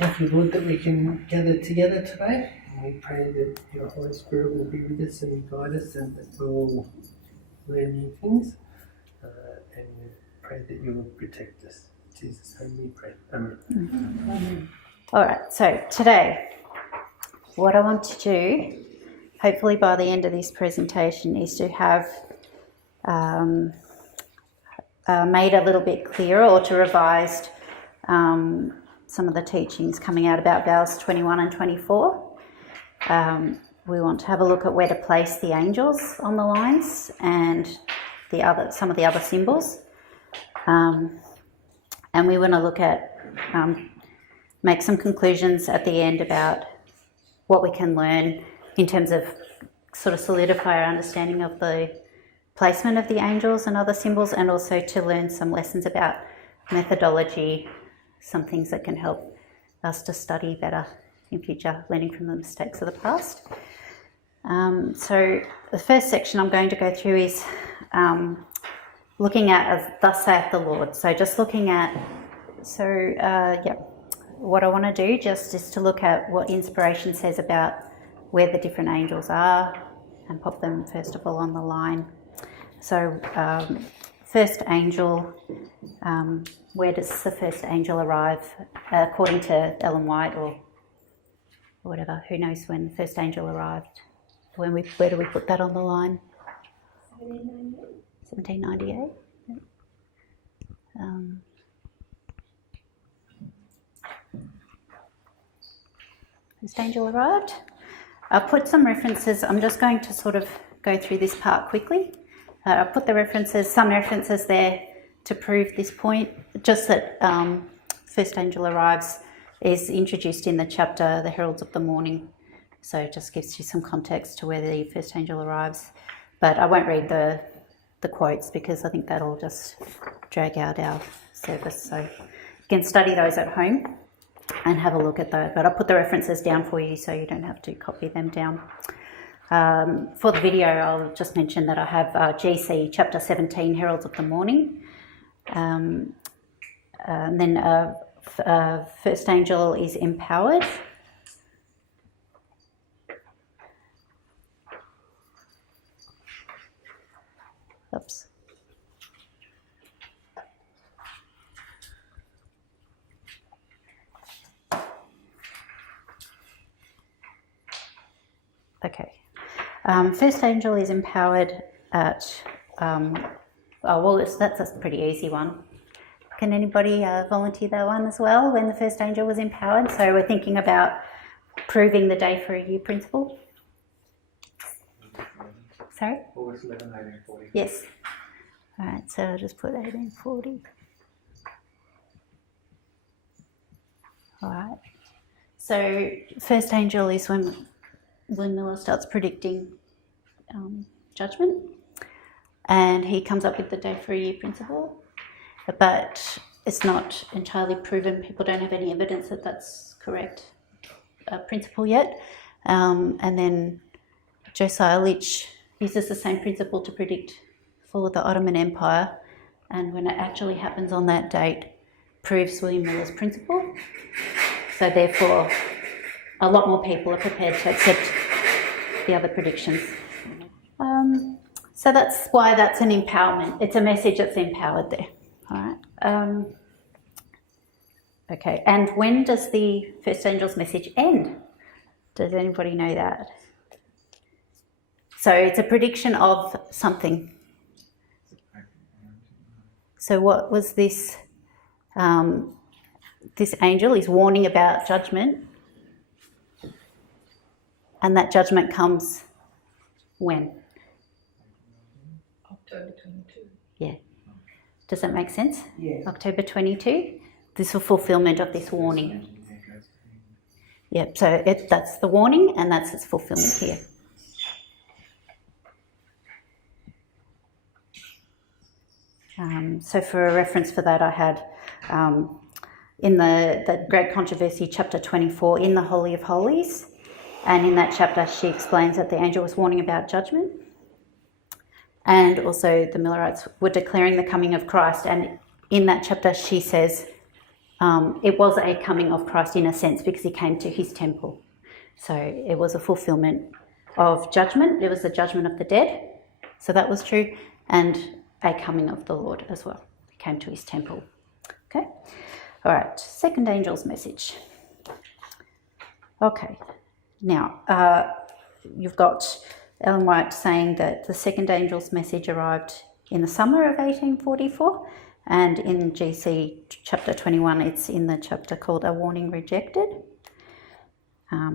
Thank you, Lord, that we can gather together today. And we pray that your Holy Spirit will be with us and guide us, and that we'll learn new things. And we pray that you will protect us. In Jesus' name we pray. Amen. Mm-hmm. All right, so today, what I want to do, hopefully by the end of this presentation, is to have made a little bit clearer, or to revised some of the teachings coming out about Vows 21 and 24. We want to have a look at where to place the angels on the lines and some of the other symbols. And we want to look at, make some conclusions at the end about what we can learn in terms of sort of solidify our understanding of the placement of the angels and other symbols, and also to learn some lessons about methodology, some things that can help us to study better in future, learning from the mistakes of the past. So the first section I'm going to go through is looking at Thus saith the Lord. So just looking at, what I want to do just is to look at what inspiration says about where the different angels are, and pop them first of all on the line. So first angel, where does the first angel arrive? According to Ellen White or whatever, who knows when the first angel arrived? Where do we put that on the line? 1798. First angel arrived. I've put some references. I'm just going to sort of go through this part quickly. I'll put some references there to prove this point. Just that first angel arrives is introduced in the chapter, The Heralds of the Morning. So it just gives you some context to where the first angel arrives. But I won't read the quotes because I think that'll just drag out our service. So you can study those at home and have a look at those. But I'll put the references down for you so you don't have to copy them down. For the video, I'll just mention that I have GC chapter 17, Heralds of the Morning. And then first angel is empowered. Oops. Okay. First angel is empowered at, that's a pretty easy one. Can anybody volunteer that one as well, when the first angel was empowered? So we're thinking about proving the day for a year principle. Sorry? August 11, 1840. Yes. All right, so I'll just put 1840. All right. So first angel is when Miller starts predicting judgment, and he comes up with the day for a year principle, but it's not entirely proven. People don't have any evidence that that's correct principle yet. And then Josiah Litch uses the same principle to predict fall of the Ottoman Empire, and when it actually happens on that date, proves William Miller's principle. So therefore, a lot more people are prepared to accept the other predictions. So that's why that's an empowerment. It's a message that's empowered there. All right. Okay, and when does the first angel's message end? Does anybody know that? So it's a prediction of something. So what was this? This angel is warning about judgment, and that judgment comes when? October 22. Yeah. Does that make sense? Yes. October 22. This is a fulfillment of this warning. Yep. So that's the warning, and that's its fulfillment here. So for a reference for that, I had in the Great Controversy, chapter 24, in the Holy of Holies. And in that chapter, she explains that the angel was warning about judgment. And also the Millerites were declaring the coming of Christ. And in that chapter, she says, it was a coming of Christ in a sense because he came to his temple. So it was a fulfillment of judgment. It was the judgment of the dead. So that was true. And a coming of the Lord as well. He came to his temple. Okay. All right. Second angel's message. Okay. Now, you've got Ellen White saying that the second angel's message arrived in the summer of 1844. And in GC chapter 21, it's in the chapter called A Warning Rejected.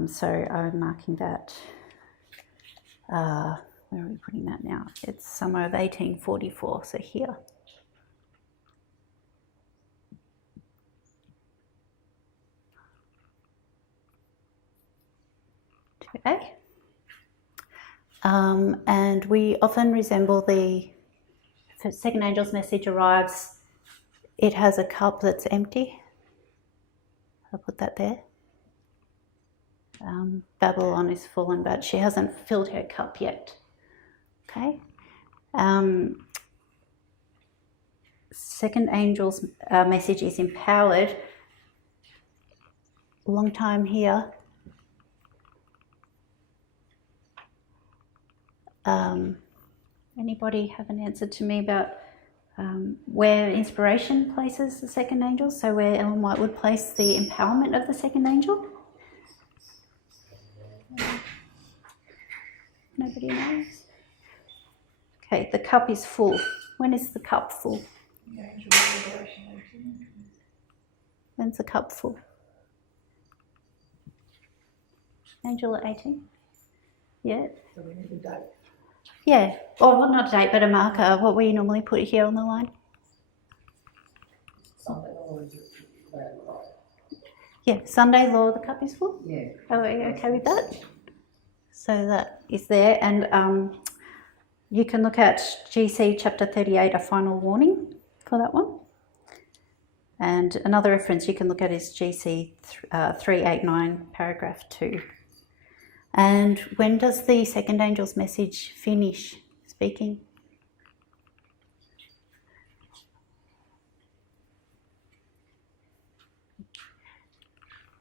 So I'm marking that. Where are we putting that now? It's summer of 1844, so here. Okay. And we often resemble the second angel's message arrives. It has a cup that's empty. I'll put that there. Babylon is fallen, but she hasn't filled her cup yet. Okay. Second angel's message is empowered. Long time here. Anybody have an answer to me about where inspiration places the second angel? So where Ellen White would place the empowerment of the second angel? Nobody knows? Okay, the cup is full. When is the cup full? When's the cup full? Angel at 18? Yeah. So we need a date. Yeah, or well, not a date, but a marker. What we normally put here on the line. Sunday or Yeah, Sunday law, the cup is full. yeah. Are you okay with that? So that is there, and you can look at GC chapter 38, a final warning for that one. And another reference you can look at is GC 389, paragraph 2. And when does the second angel's message finish speaking?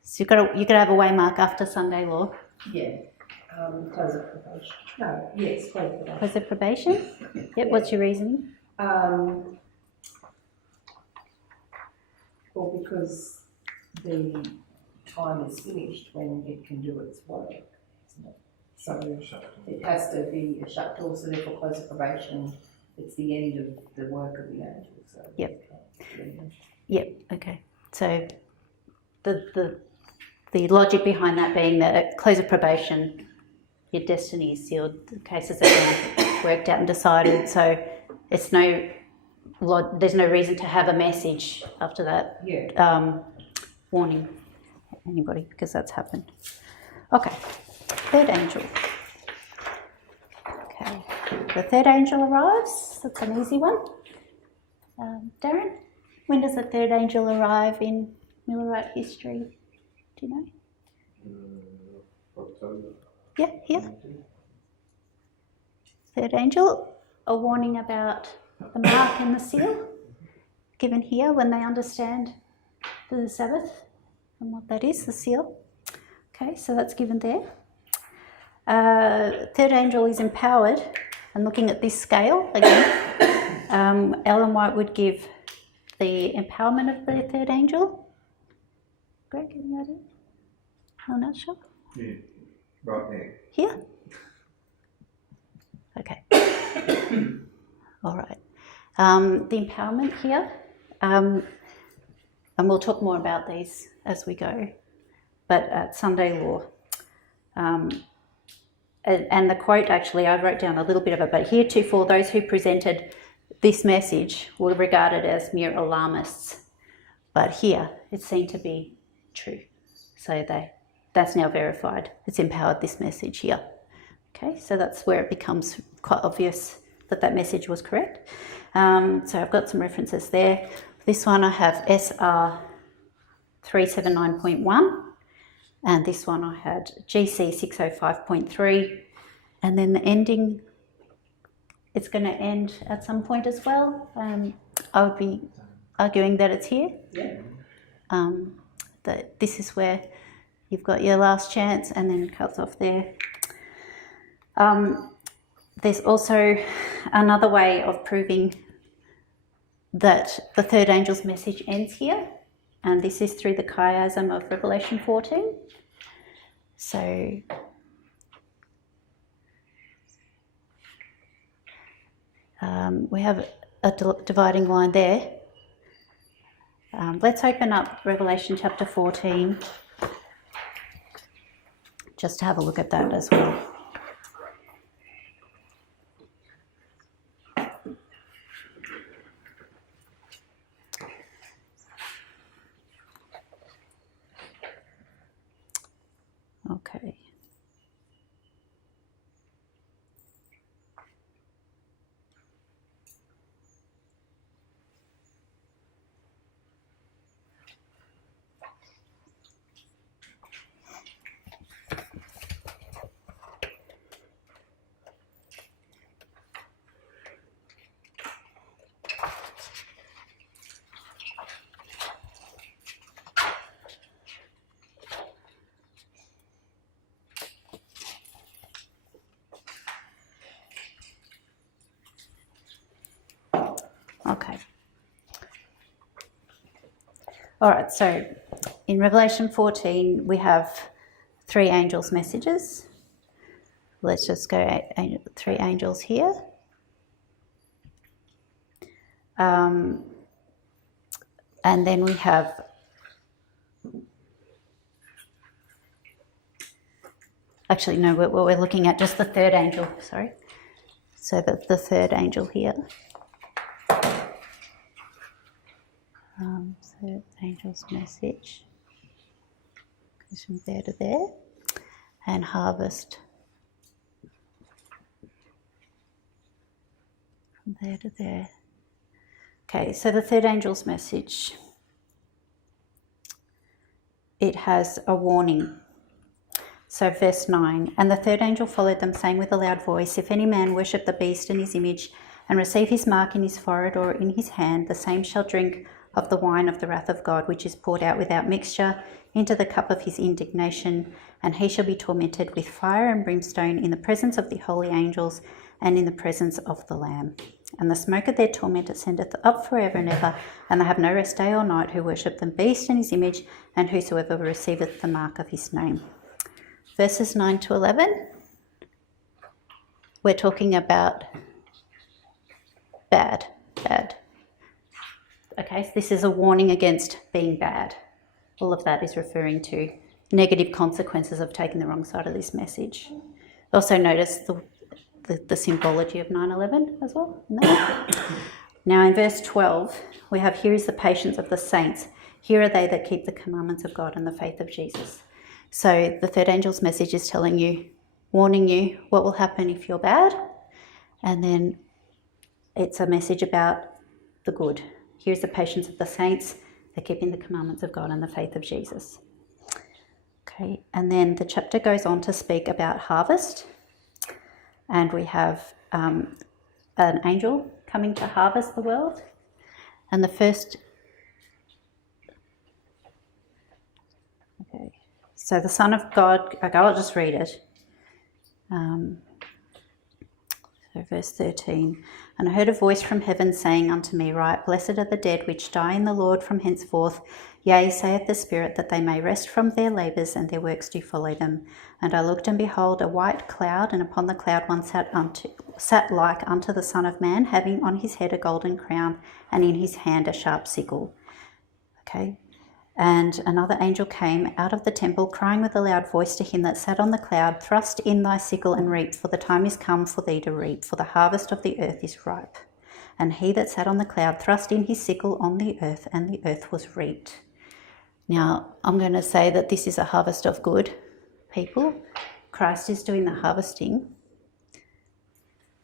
So you've got to have a waymark after Sunday law. Yeah. Close of probation. No, yes, close of probation. Close of probation? Yep, what's your reasoning? Well, because the time is finished when it can do its work, isn't it? So it has to be a shut door, so therefore close of probation, it's the end of the work of the angel. So Yep. Yep, okay. So the logic behind that being that at close of probation, your destiny is sealed, the cases have been worked out and decided, so there's no reason to have a message after that warning anybody, because that's happened. Okay, third angel. Okay, the third angel arrives. That's an easy one. Darren, when does the third angel arrive in Millerite history? Do you know? October. Yeah, here. Third angel, a warning about the mark and the seal given here when they understand the Sabbath and what that is, the seal. Okay, so that's given there. Third angel is empowered, and looking at this scale again, Ellen White would give the empowerment of the third angel. Greg, any idea? I'm not sure. Yeah, right there. Here? Okay. All right. The empowerment here, and we'll talk more about these as we go, but at Sunday law. And the quote, actually, I wrote down a little bit of it, but heretofore those who presented this message were regarded as mere alarmists. But here, it's seen to be true. So that's now verified. It's empowered this message here. Okay, so that's where it becomes quite obvious that that message was correct. So I've got some references there. This one I have SR 379.1, and this one I had GC 605.3, and then the ending, it's going to end at some point as well. I would be arguing that it's here. Yeah. that this is where you've got your last chance, and then it cuts off there. There's also another way of proving that the third angel's message ends here, and this is through the chiasm of Revelation 14. So we have a dividing line there. Let's open up Revelation chapter 14 just to have a look at that as well. Okay. Okay. All right, so in Revelation 14, we have 3 angels' messages. Let's just go 3 angels here. And then we have actually, no, we're looking at just the third angel, sorry. So that's the third angel here. Third angel's message goes from there to there, and harvest from there to there. Okay, so the third angel's message, it has a warning. So verse 9, and the third angel followed them, saying with a loud voice, if any man worship the beast and his image, and receive his mark in his forehead or in his hand, the same shall drink of the wine of the wrath of God, which is poured out without mixture into the cup of his indignation, and he shall be tormented with fire and brimstone in the presence of the holy angels and in the presence of the Lamb. And the smoke of their torment ascendeth up forever and ever, and they have no rest day or night who worship the beast and his image, and whosoever receiveth the mark of his name. Verses 9 to 11, we're talking about bad. Okay, so this is a warning against being bad. All of that is referring to negative consequences of taking the wrong side of this message. Also notice the symbology of 9/11 as well. Now in verse 12, we have, here is the patience of the saints. Here are they that keep the commandments of God and the faith of Jesus. So the third angel's message is telling you, warning you what will happen if you're bad. And then it's a message about the good. Here's the patience of the saints. They're keeping the commandments of God and the faith of Jesus. Okay, and then the chapter goes on to speak about harvest. And we have an angel coming to harvest the world. And the first... Okay, so the Son of God... Okay, I'll just read it. So verse 13, and I heard a voice from heaven saying unto me, write, blessed are the dead which die in the Lord from henceforth. Yea, saith the Spirit, that they may rest from their labours, and their works do follow them. And I looked, and behold, a white cloud, and upon the cloud one sat like unto the Son of Man, having on his head a golden crown, and in his hand a sharp sickle. Okay. And another angel came out of the temple, crying with a loud voice to him that sat on the cloud, thrust in thy sickle and reap, for the time is come for thee to reap, for the harvest of the earth is ripe. And he that sat on the cloud thrust in his sickle on the earth, and the earth was reaped. Now, I'm going to say that this is a harvest of good people. Christ is doing the harvesting.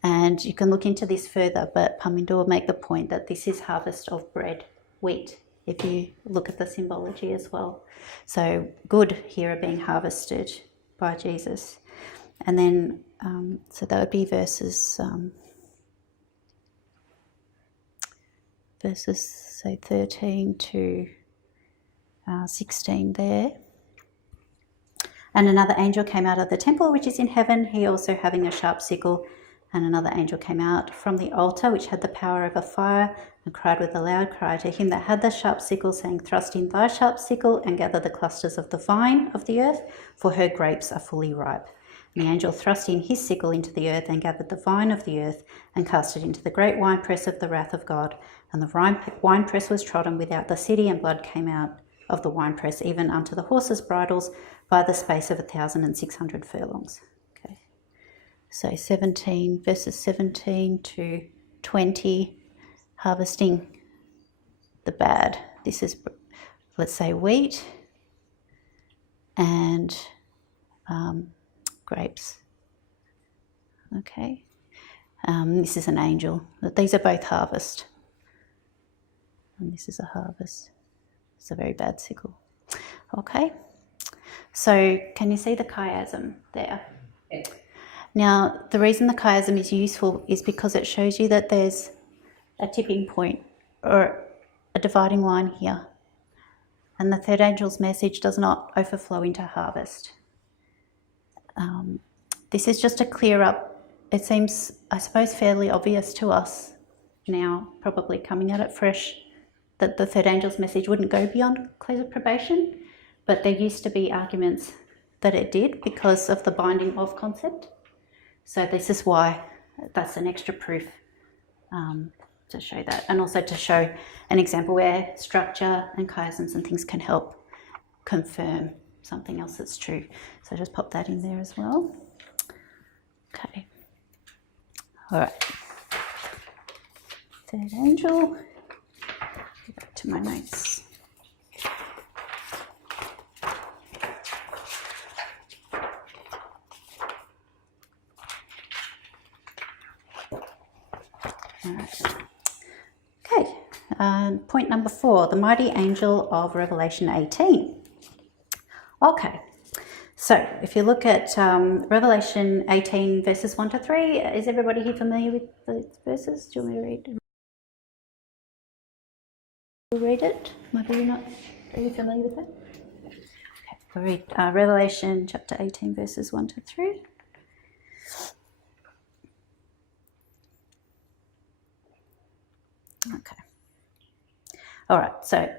And you can look into this further, but Parminder will make the point that this is harvest of bread, wheat, if you look at the symbology as well. So good here are being harvested by Jesus. And then, so that would be verses say 13 to 16 there. And another angel came out of the temple which is in heaven, he also having a sharp sickle. And another angel came out from the altar which had the power over fire, and cried with a loud cry to him that had the sharp sickle, saying, Thrust in thy sharp sickle, and gather the clusters of the vine of the earth, for her grapes are fully ripe. And the angel thrust in his sickle into the earth, and gathered the vine of the earth, and cast it into the great winepress of the wrath of God. And the winepress was trodden without the city, and blood came out of the winepress, even unto the horses' bridles, by the space of 1,600 furlongs. Okay. So verses 17 to 20, harvesting the bad. This is, let's say, wheat and grapes. Okay. This is an angel. These are both harvest. And this is a harvest. It's a very bad sickle. Okay. So can you see the chiasm there? Yeah. Now, the reason the chiasm is useful is because it shows you that there's a tipping point or a dividing line here. And the third angel's message does not overflow into harvest. This is just to clear up. It seems, I suppose, fairly obvious to us now, probably coming at it fresh, that the third angel's message wouldn't go beyond close of probation, but there used to be arguments that it did because of the binding of concept. So this is why that's an extra proof to show that, and also to show an example where structure and chiasms and things can help confirm something else that's true. So just pop that in there as well. Okay. All right. Third angel. Go back to my notes. All right. Okay. Point number 4, the mighty angel of Revelation 18. Okay. So if you look at Revelation 18 verses 1 to 3, is everybody here familiar with those verses? Do you want me to read it? Maybe you're not. Are you familiar with it? Okay, we'll read Revelation chapter 18 verses 1 to 3. Okay. All right, so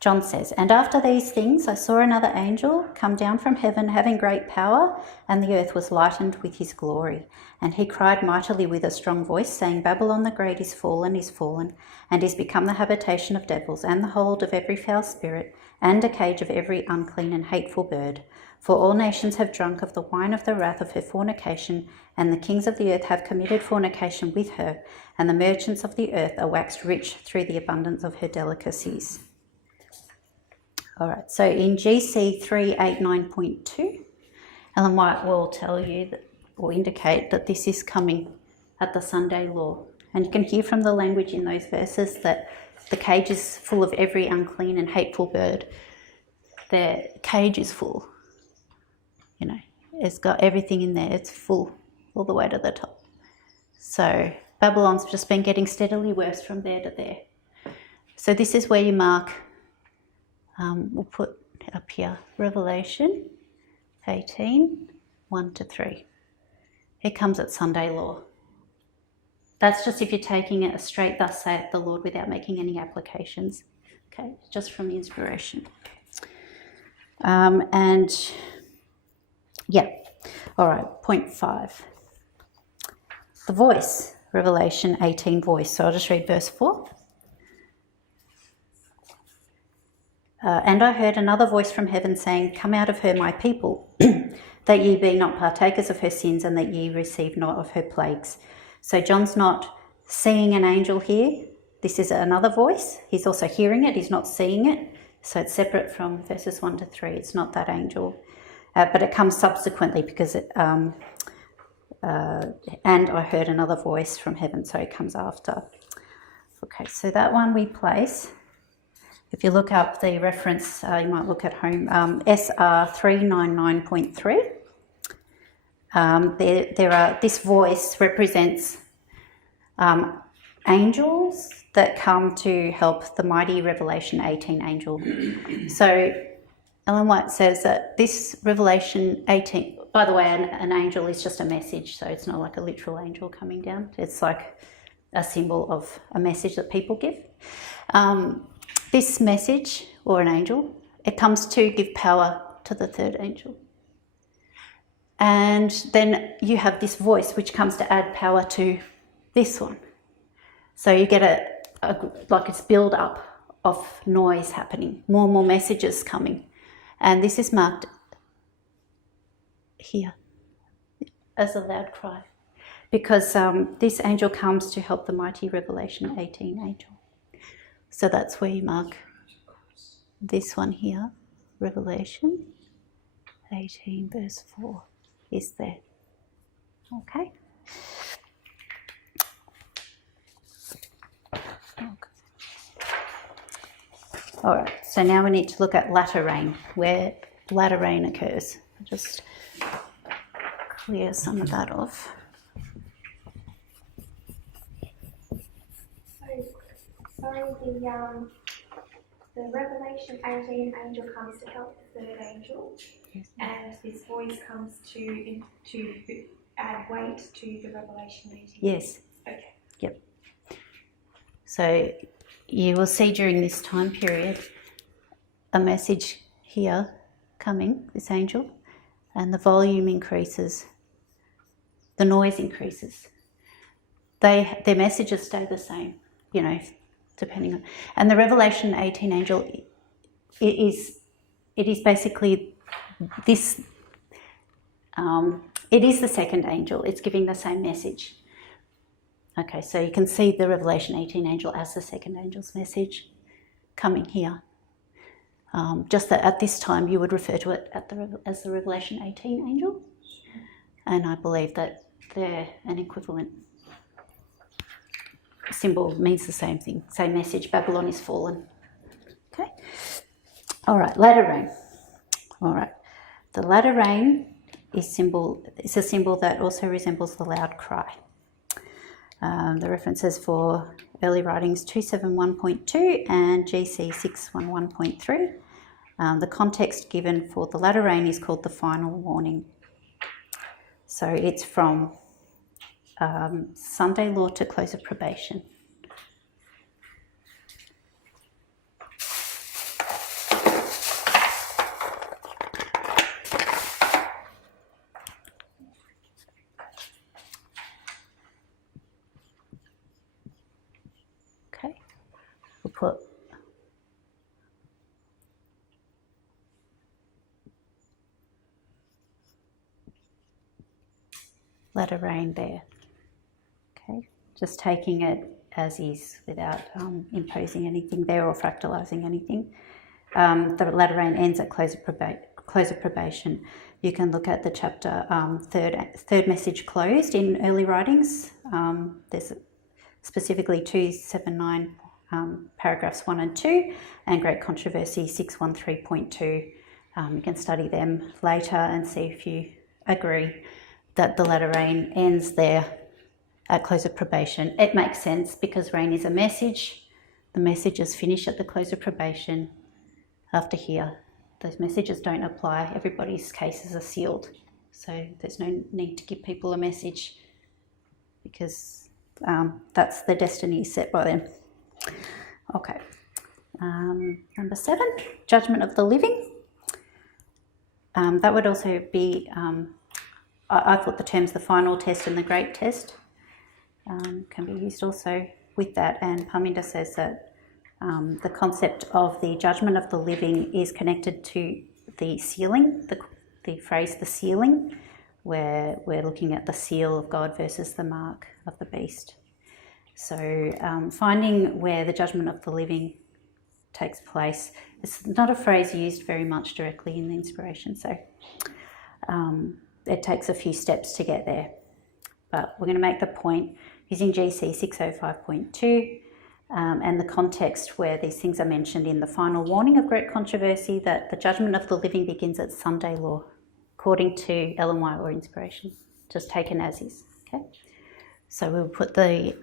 John says, And after these things I saw another angel come down from heaven, having great power, and the earth was lightened with his glory. And he cried mightily with a strong voice, saying, Babylon the great is fallen, and is become the habitation of devils, and the hold of every foul spirit, and a cage of every unclean and hateful bird. For all nations have drunk of the wine of the wrath of her fornication, and the kings of the earth have committed fornication with her, and the merchants of the earth are waxed rich through the abundance of her delicacies. All right, so in GC 389.2, Ellen White will tell you that, or indicate that this is coming at the Sunday law. And you can hear from the language in those verses that the cage is full of every unclean and hateful bird. The cage is full. You know, it's got everything in there. It's full all the way to the top. So Babylon's just been getting steadily worse from there to there. So this is where you mark, we'll put it up here, Revelation 18, 1 to 3. It comes at Sunday law. That's just if you're taking it straight, thus saith the Lord, without making any applications. Okay, just from the inspiration. And yeah, all right, point 5. The voice, Revelation 18 voice. So I'll just read verse 4. And I heard another voice from heaven saying, Come out of her, my people, that ye be not partakers of her sins, and that ye receive not of her plagues. So John's not seeing an angel here. This is another voice. He's also hearing it. He's not seeing it. So it's separate from verses 1 to 3. It's not that angel. But it comes subsequently because it, and I heard another voice from heaven. So it comes after. Okay, so that one we place. If you look up the reference, you might look at home, SR 399.3. This voice represents angels that come to help the mighty Revelation 18 angel. So Ellen White says that this Revelation 18, by the way, an angel is just a message, so it's not like a literal angel coming down. It's like a symbol of a message that people give. This message, or an angel, it comes to give power to the third angel. And then you have this voice which comes to add power to this one. So you get like it's build up of noise happening, more and more messages coming. And this is marked here as a loud cry, because this angel comes to help the mighty Revelation 18 angel. So that's where you mark this one here, Revelation 18 verse 4 is there. Okay. All right, so now we need to look at latter rain, where latter rain occurs. I'll just clear some of that off. So the Revelation 18 angel comes to help the third angel, Yes. and this voice comes to add weight to the Revelation 18. Yes. Okay. Yep. So you will see during this time period a message here coming, this angel, and the volume increases, the noise increases. Their messages stay the same, depending on. And the Revelation 18 angel, it is basically this. It is the second angel. It's giving the same message. Okay, so you can see the Revelation 18 angel as the second angel's message coming here. Just that at this time you would refer to it as the Revelation 18 angel. And I believe that they're an equivalent symbol, means the same thing, same message. Babylon is fallen. Okay. All right, latter rain. All right. The latter rain is a symbol that also resembles the loud cry. The references for early writings 271.2 and GC 611.3. The context given for the latter rain is called the final warning. So it's from Sunday law to close of probation. Okay, we'll put latter rain there. Okay, just taking it as is without imposing anything there or fractalising anything. The latter rain ends at close of probation. You can look at the chapter third message closed in early writings. There's specifically 279 paragraphs 1 and 2 and Great Controversy 613.2. You can study them later and see if you agree that the latter rain ends there at close of probation. It makes sense because rain is a message. The messages finish at the close of probation. After here, those messages don't apply. Everybody's cases are sealed. So there's no need to give people a message because that's the destiny set by them. Okay. Number 7, judgment of the living. That would also be, I thought the terms the final test and the great test can be used also with that. And Parminder says that the concept of the judgment of the living is connected to the sealing, the phrase the sealing, where we're looking at the seal of God versus the mark of the beast. So finding where the judgment of the living takes place, it's not a phrase used very much directly in the inspiration, so it takes a few steps to get there. But we're going to make the point using GC 605.2 and the context where these things are mentioned in the final warning of Great Controversy, that the judgment of the living begins at Sunday law, according to Ellen White or inspiration, just taken as is. Okay, so we'll put the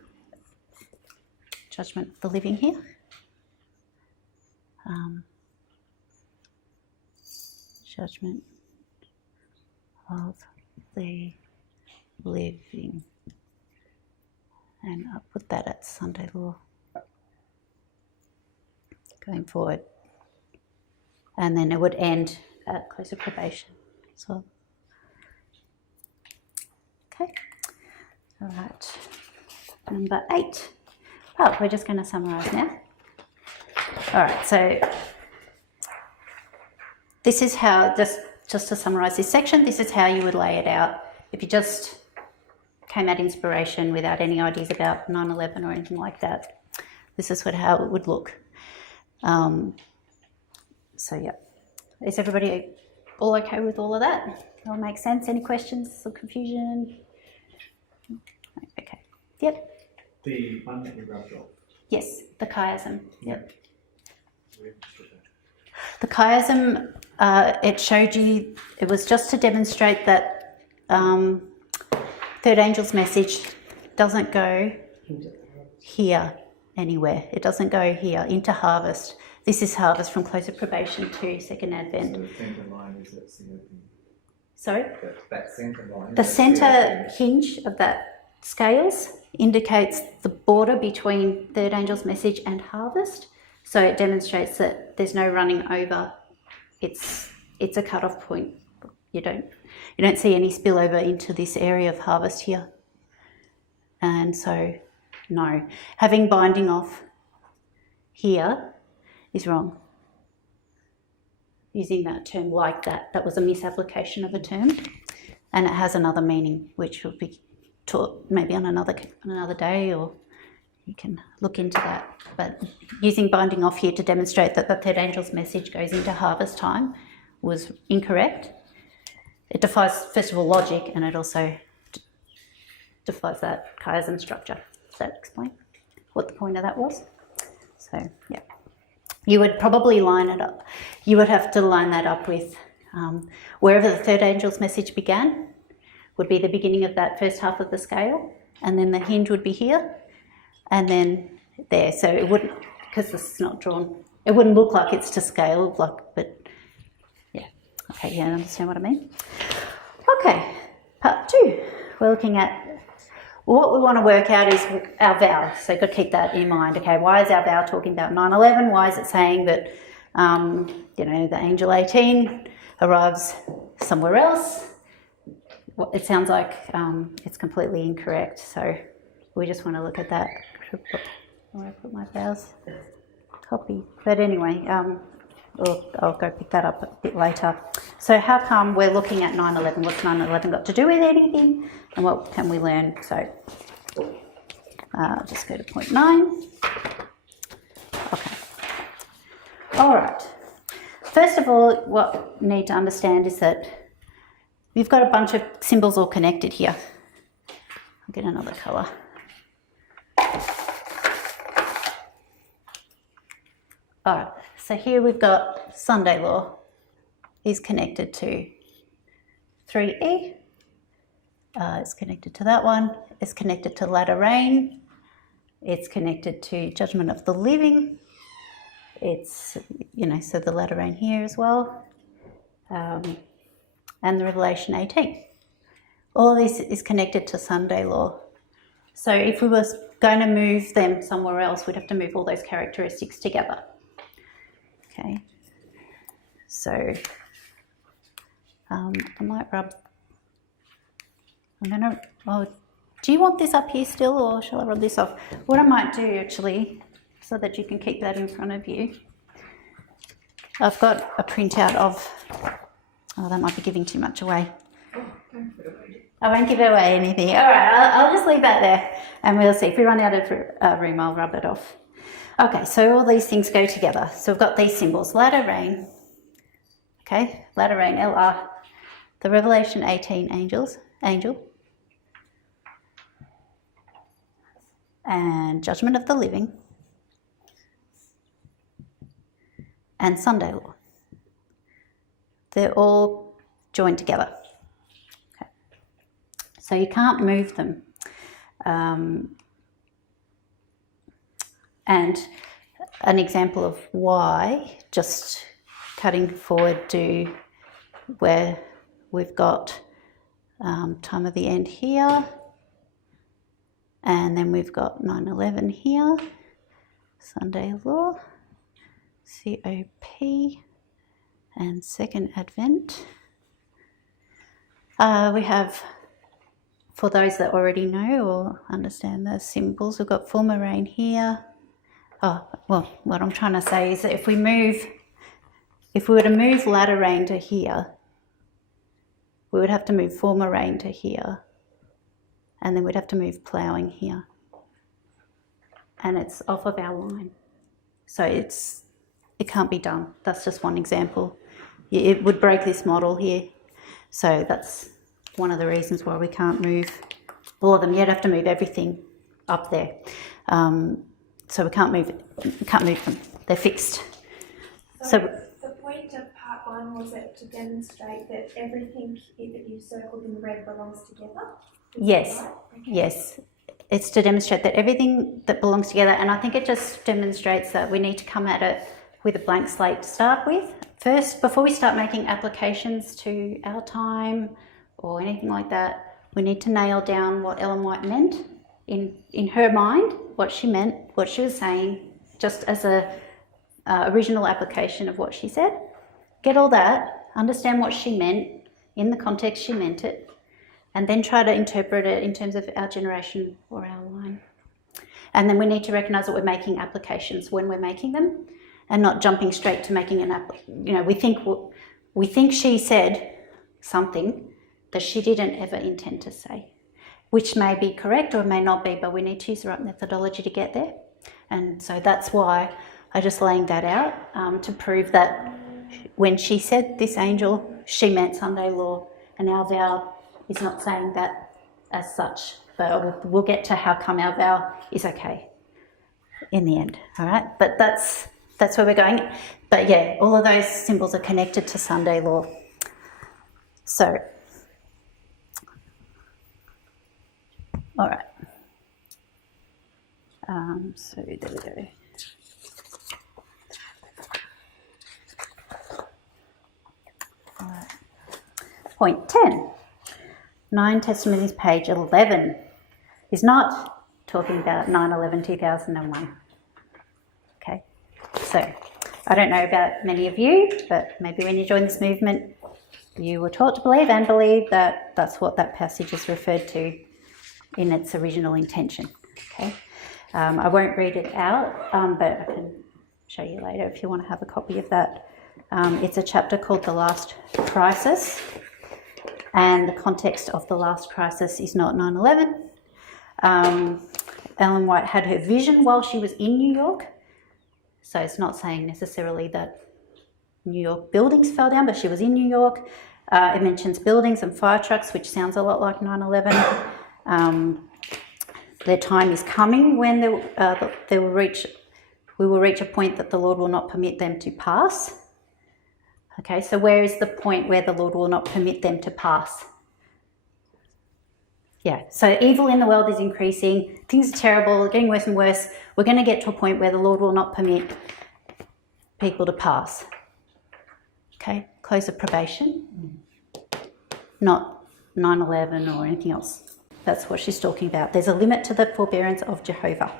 judgment of the living here. Judgment of the living. And I'll put that at Sunday law going forward. And then it would end at close of probation as well. Okay, all right. Number 8. Oh, we're just going to summarise now. All right, so this is how, just to summarise this section, this is how you would lay it out if you just came at inspiration without any ideas about 9/11 or anything like that. This is how it would look. So yeah, is everybody all okay with all of that? All make sense? Any questions or confusion? Okay. Yep. The one that you rubbed off. Yes, the chiasm. Yep. Where did you put that? The chiasm, it showed you, it was just to demonstrate that third angel's message doesn't go here anywhere. It doesn't go here into harvest. This is harvest from close of probation to second advent. So the centre line is that COP. Sorry? That centre line. The is that centre COP. hinge of that scales indicates the border between third angel's message and harvest. So it demonstrates that there's no running over. It's a cut-off point. You don't see any spillover into this area of harvest here. And so, no. Having binding off here is wrong. Using that term like that was a misapplication of a term, and it has another meaning, which will be taught maybe on another day, or you can look into that. But using binding off here to demonstrate that the third angel's message goes into harvest time was incorrect. It defies, first of all, logic, and it also defies that chiasm structure. Does that explain what the point of that was? So, yeah. You would probably line it up. You would have to line that up with wherever the third angel's message began would be the beginning of that first half of the scale, and then the hinge would be here, and then there. So it wouldn't, because this is not drawn, it wouldn't look like it's to scale, but yeah. Okay, yeah, I understand what I mean. Okay, part 2. We're looking at what we want to work out is our vow. So you've got to keep that in mind. Okay, why is our vow talking about 9/11? Why is it saying that, the angel 18 arrives somewhere else? Well, it sounds like it's completely incorrect. So we just want to look at that. Where I put my vows? Copy. But anyway, I'll go pick that up a bit later. So how come we're looking at 9/11? What's 9/11 got to do with anything? And what can we learn? So I'll just go to point 9. Okay. All right. First of all, what we need to understand is that we've got a bunch of symbols all connected here. I'll get another colour. All right, so here we've got Sunday law is connected to 3E. It's connected to that one. It's connected to latter rain. It's connected to judgment of the living. It's, so the latter rain here as well. And the Revelation 18. All of this is connected to Sunday law. So if we were going to move them somewhere else, we'd have to move all those characteristics together. Okay, so I might rub, do you want this up here still, or shall I rub this off? What I might do actually, so that you can keep that in front of you, I've got a printout of, that might be giving too much away. I won't give away anything. All right, I'll just leave that there, and we'll see. If we run out of room, I'll rub it off. Okay, so all these things go together. So we've got these symbols, latter rain, okay, latter rain, LR, the Revelation 18 angel, and judgment of the living, and Sunday law. They're all joined together. Okay. So you can't move them. And an example of why, just cutting forward to where we've got time of the end here, and then we've got 9/11 here, Sunday law, COP, and second Advent. We have, for those that already know or understand the symbols, we've got full moraine here. Oh, well, what I'm trying to say is that if we were to move latter rain to here, we would have to move former rain to here, and then we'd have to move ploughing here. And it's off of our line. So it can't be done. That's just one example. It would break this model here. So that's one of the reasons why we can't move all of them. You'd have to move everything up there. So we can't move them. They're fixed. So the point of part one was it to demonstrate that everything that you circled in red belongs together? Yes, right? Okay. yes. It's to demonstrate that everything that belongs together, and I think it just demonstrates that we need to come at it with a blank slate to start with. First, before we start making applications to our time or anything like that, we need to nail down what Ellen White meant in her mind, what she meant, what she was saying, just as a original application of what she said. Get all that, understand what she meant in the context she meant it, and then try to interpret it in terms of our generation or our line. And then we need to recognise that we're making applications when we're making them, and not jumping straight to making an app. You know, we think she said something that she didn't ever intend to say, which may be correct or may not be, but we need to use the right methodology to get there. And so that's why I'm just laying that out to prove that when she said this angel, she meant Sunday law, and our vow is not saying that as such, but we'll get to how come our vow is okay in the end, all right? But that's where we're going. But yeah, all of those symbols are connected to Sunday law. So, all right. So there we go. All right. Point 10. 9 Testimonies, page 11, is not talking about 9/11/2001. Okay, so I don't know about many of you, but maybe when you joined this movement, you were taught to believe and believe that that's what that passage is referred to in its original intention. Okay, I won't read it out, but I can show you later if you want to have a copy of that. It's a chapter called The Last Crisis. And the context of the last crisis is not 9/11. Ellen White had her vision while she was in New York. So it's not saying necessarily that New York buildings fell down, but she was in New York. It mentions buildings and fire trucks, which sounds a lot like 9/11. Their time is coming when we will reach a point that the Lord will not permit them to pass. Okay, so where is the point where the Lord will not permit them to pass? Yeah, so evil in the world is increasing. Things are terrible, getting worse and worse. We're going to get to a point where the Lord will not permit people to pass. Okay, close of probation, not 9/11 or anything else. That's what she's talking about. There's a limit to the forbearance of Jehovah.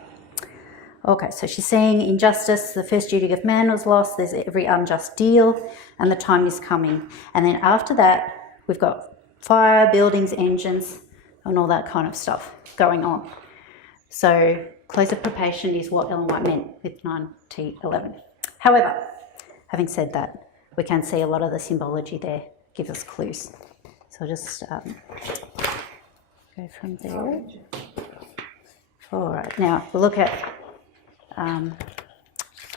Okay, so she's saying injustice, the first duty of man was lost, there's every unjust deal, and the time is coming. And then after that, we've got fire, buildings, engines, and all that kind of stuff going on. So close of probation is what Ellen White meant with 9/11. However, having said that, we can see a lot of the symbology there gives us clues. So I'll just go from there. All right, now we'll look at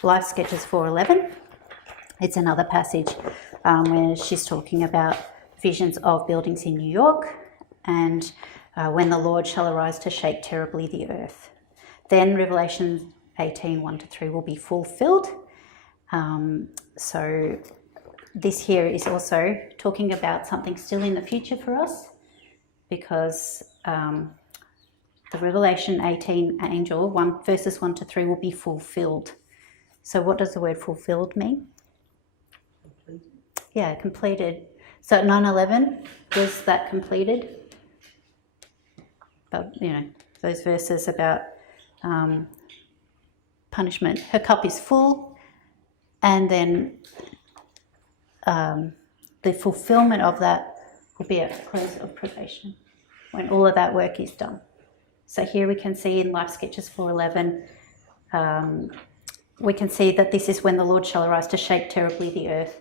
Life Sketches 4:11. It's another passage where she's talking about visions of buildings in New York and when the Lord shall arise to shake terribly the earth. Then Revelation 18:1-3 will be fulfilled. So this here is also talking about something still in the future for us, because the Revelation 18 angel, verses 1 to 3, will be fulfilled. So what does the word fulfilled mean? Yeah, completed. So at 9/11, was that completed? But, those verses about punishment. Her cup is full, and then the fulfillment of that will be at the close of probation, when all of that work is done. So here we can see in Life Sketches 4:11, we can see that this is when the Lord shall arise to shake terribly the earth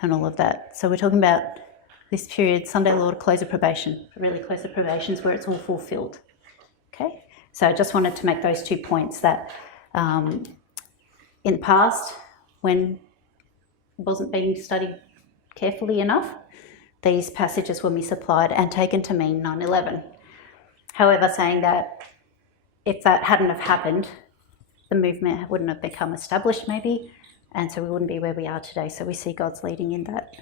and all of that. So we're talking about this period, Sunday Lord, close of probation. Really close of probation is where it's all fulfilled. Okay, so I just wanted to make those 2 points that in the past, when it wasn't being studied carefully enough, these passages were misapplied and taken to mean 9/11. However, saying that if that hadn't have happened, the movement wouldn't have become established maybe, and so we wouldn't be where we are today. So we see God's leading in that.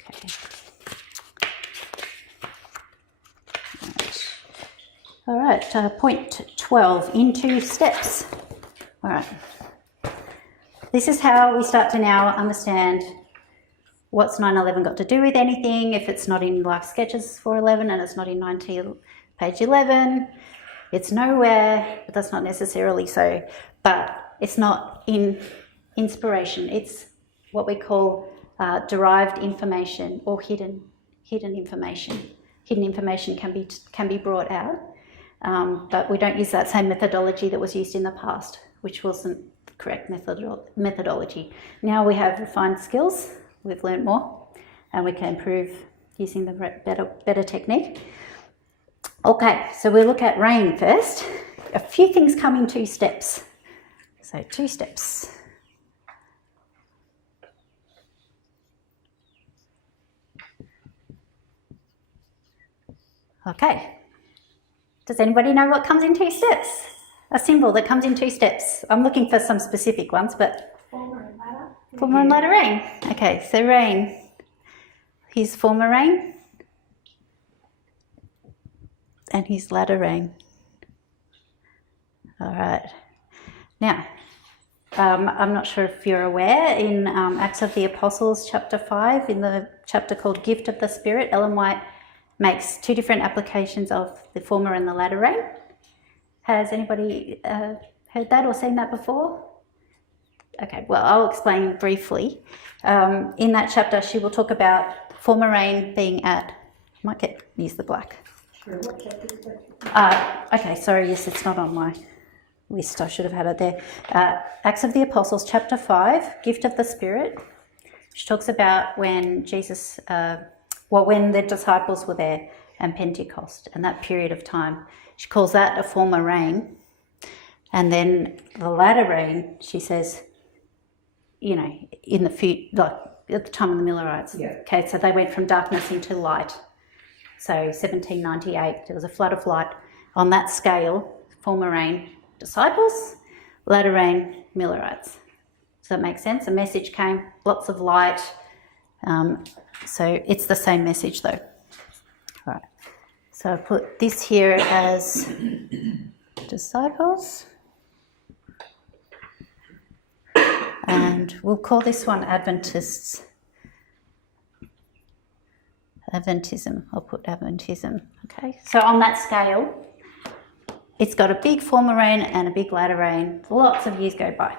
Okay. All right, point 12, into steps. All right. This is how we start to now understand what's 9/11 got to do with anything. If it's not in Life Sketches 4:11 and it's not in page 11, it's nowhere, but that's not necessarily so. But it's not in inspiration. It's what we call derived information or hidden information. Hidden information can be brought out, but we don't use that same methodology that was used in the past, which wasn't the correct methodology. Now we have refined skills. We've learned more, and we can improve using the better technique. Okay, so we'll look at rain first. A few things come in 2 steps. So 2 steps. Okay. Does anybody know what comes in 2 steps? A symbol that comes in 2 steps. I'm looking for some specific ones, but... Former and latter. Former and latter rain. Okay, so rain. Here's former rain. And here's latter rain. All right. Now, I'm not sure if you're aware, in Acts of the Apostles, chapter 5, in the chapter called Gift of the Spirit, Ellen White makes 2 different applications of the former and the latter rain. Has anybody heard that or seen that before? Okay, well, I'll explain briefly. In that chapter, she will talk about former rain being at... I might use the black. Okay, sorry, yes, it's not on my list. I should have had it there. Acts of the Apostles, chapter 5, Gift of the Spirit. She talks about when Jesus, when the disciples were there and Pentecost and that period of time. She calls that a former rain. And then the latter rain, she says, in the future, like at the time of the Millerites. Yeah. Okay, so they went from darkness into light. So 1798, there was a flood of light. On that scale, former rain, disciples, latter rain, Millerites. Does that make sense? A message came, lots of light. So it's the same message though. All right. So I put this here as disciples. And we'll call this one Adventists. Adventism, I'll put Adventism, okay? So on that scale, it's got a big former rain and a big latter rain. Lots of years go by.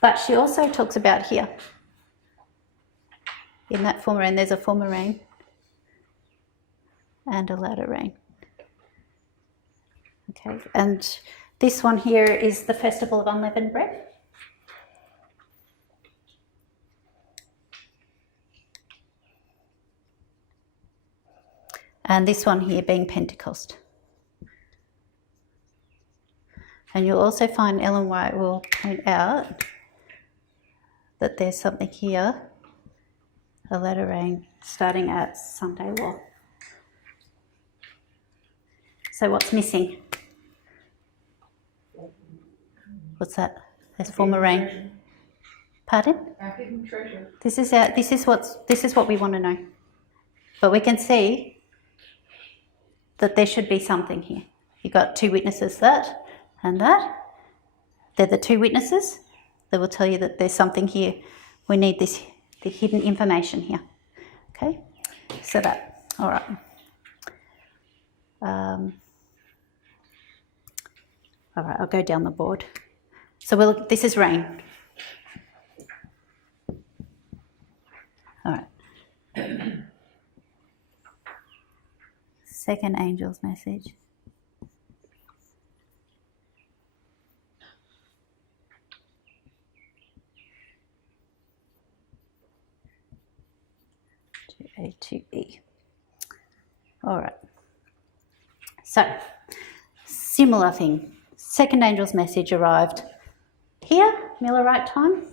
But she also talks about here, in that former rain, there's a former rain and a latter rain. Okay, and this one here is the Festival of Unleavened Bread. And this one here being Pentecost. And you'll also find Ellen White will point out that there's something here, a latter rain, starting at Sunday Law. So what's missing? What's that? There's former rain. Pardon? Our hidden treasure. This is what we want to know. But we can see that there should be something here. You've got two witnesses, that and that. They're the two witnesses. They will tell you that there's something here. We need the hidden information here. Okay, so that, all right. All right, I'll go down the board. So this is rain. All right. Second angel's message. A to E. All right. So, similar thing. Second angel's message arrived here, Millerite time.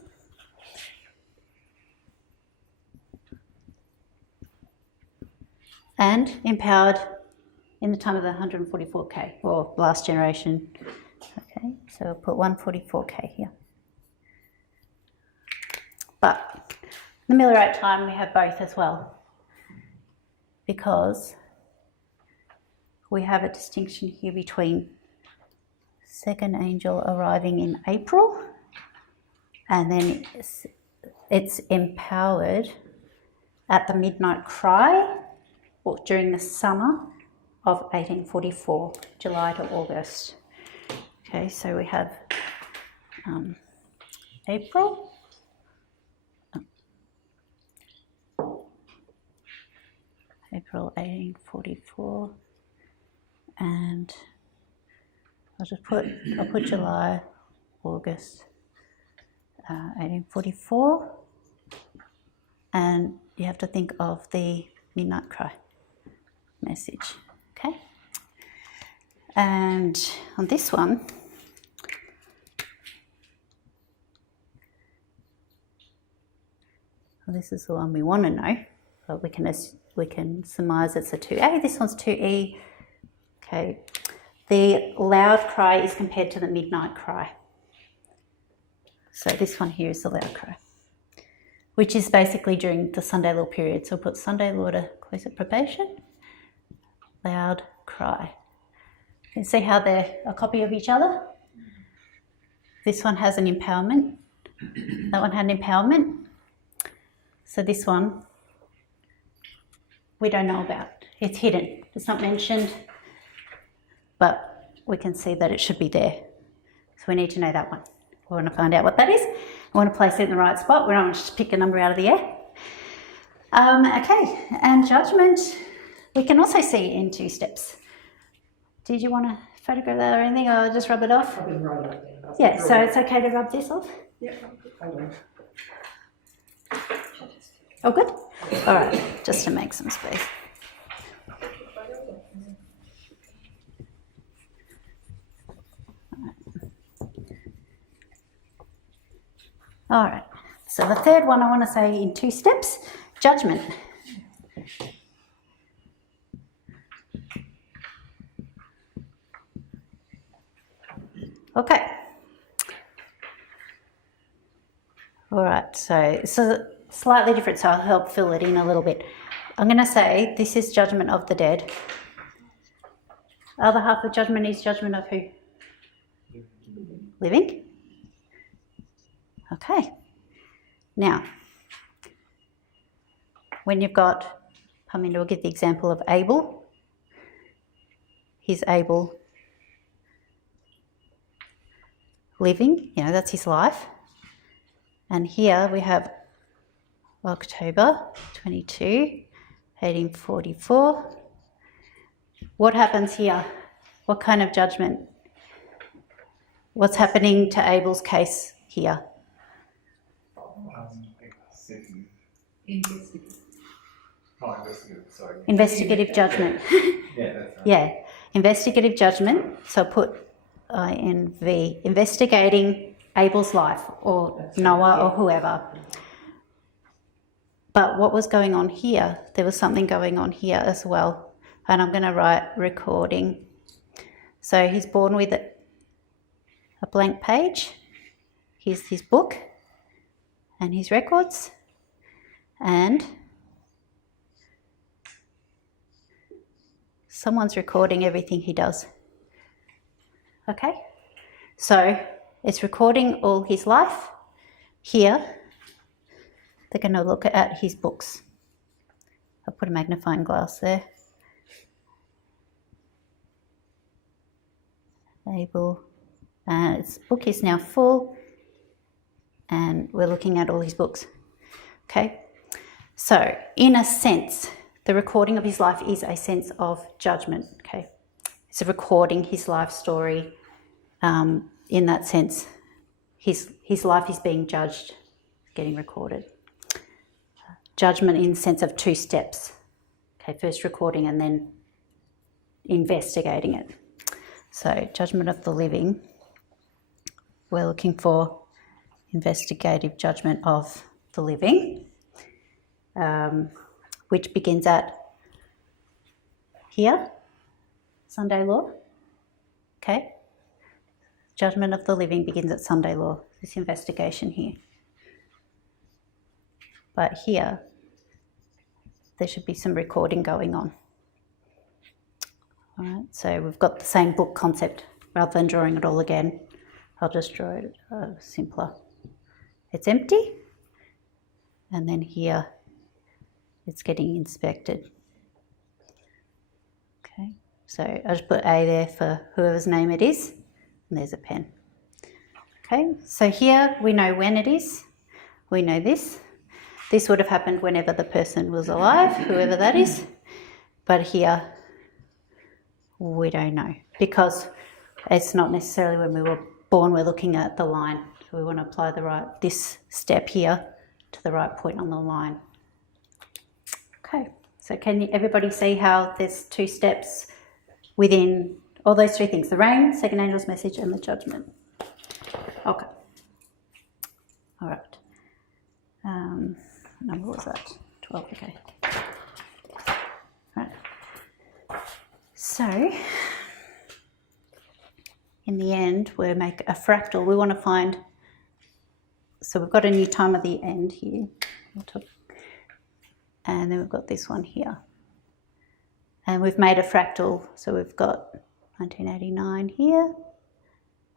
And empowered in the time of the 144K, or last generation. Okay, so I'll put 144K here. But the Millerite time, we have both as well, because we have a distinction here between second angel arriving in April, and then it's empowered at the midnight cry, or during the summer of 1844, July to August. Okay, so we have April. April 1844, and I'll put July, August 1844, and you have to think of the midnight cry message, okay? And on this one, well, this is the one we want to know, but we can surmise it's a 2A. This one's 2E. Okay. The loud cry is compared to the midnight cry. So this one here is the loud cry, which is basically during the Sunday law period. So we'll put Sunday law to close at probation. Loud cry. You can see how they're a copy of each other. This one has an empowerment. That one had an empowerment. So this one we don't know about. It's hidden. It's not mentioned, but we can see that it should be there. So we need to know that one. We want to find out what that is. We want to place it in the right spot. We don't want to just pick a number out of the air. Okay, and judgment, we can also see in 2 steps. Did you want to photograph that or anything, or just rub it off? I've been right up there. Yeah, so it's okay to rub this off? Yeah, hold on. Oh, good. All right, just to make some space. All right, so the third one I want to say in 2 steps, judgment. Okay. All right, so slightly different, so I'll help fill it in a little bit. I'm going to say this is judgment of the dead. Other half of judgment is judgment of who? Living. Okay. Now, when you've got, we'll give the example of Abel. He's Abel living, that's his life. And here we have October 22, 1844. What happens here? What kind of judgment? What's happening to Abel's case here? Investigative judgment. Yeah, that's right. Yeah, investigative judgment. So put INV, investigating Abel's life, or Noah, or whoever. But what was going on here? There was something going on here as well. And I'm going to write recording. So he's born with a blank page. Here's his book and his records. And Someone's recording everything he does. Okay? So it's recording all his life. Here, they're going to look at his books. I'll put a magnifying glass there. Label. His book is now full, and we're looking at all his books. Okay? So, in a sense, the recording of his life is a sense of judgment. Okay? It's a recording his life story. In that sense, his life is being judged, getting recorded. Judgment in the sense of 2 steps. Okay, first recording and then investigating it. So, judgment of the living. We're looking for investigative judgment of the living, which begins at here, Sunday law. Okay? Judgment of the living begins at Sunday law, this investigation here. But here, there should be some recording going on. All right, so we've got the same book concept. Rather than drawing it all again, I'll just draw it simpler. It's empty, and then here, it's getting inspected. Okay, so I just put A there for whoever's name it is, and there's a pen. Okay, so here we know when it is. We know this. This would have happened whenever the person was alive, whoever that is. But here, we don't know, because it's not necessarily when we were born we're looking at the line. So we want to apply this step here to the right point on the line. Okay, so can everybody see how there's 2 steps within all those 3 things, the rain, second angel's message, and the judgment? Okay. All right. What number was that? 12, okay. Right. So, in the end, we'll make a fractal. We want to find, so we've got a new time at the end here, and then we've got this one here. And we've made a fractal, so we've got 1989 here,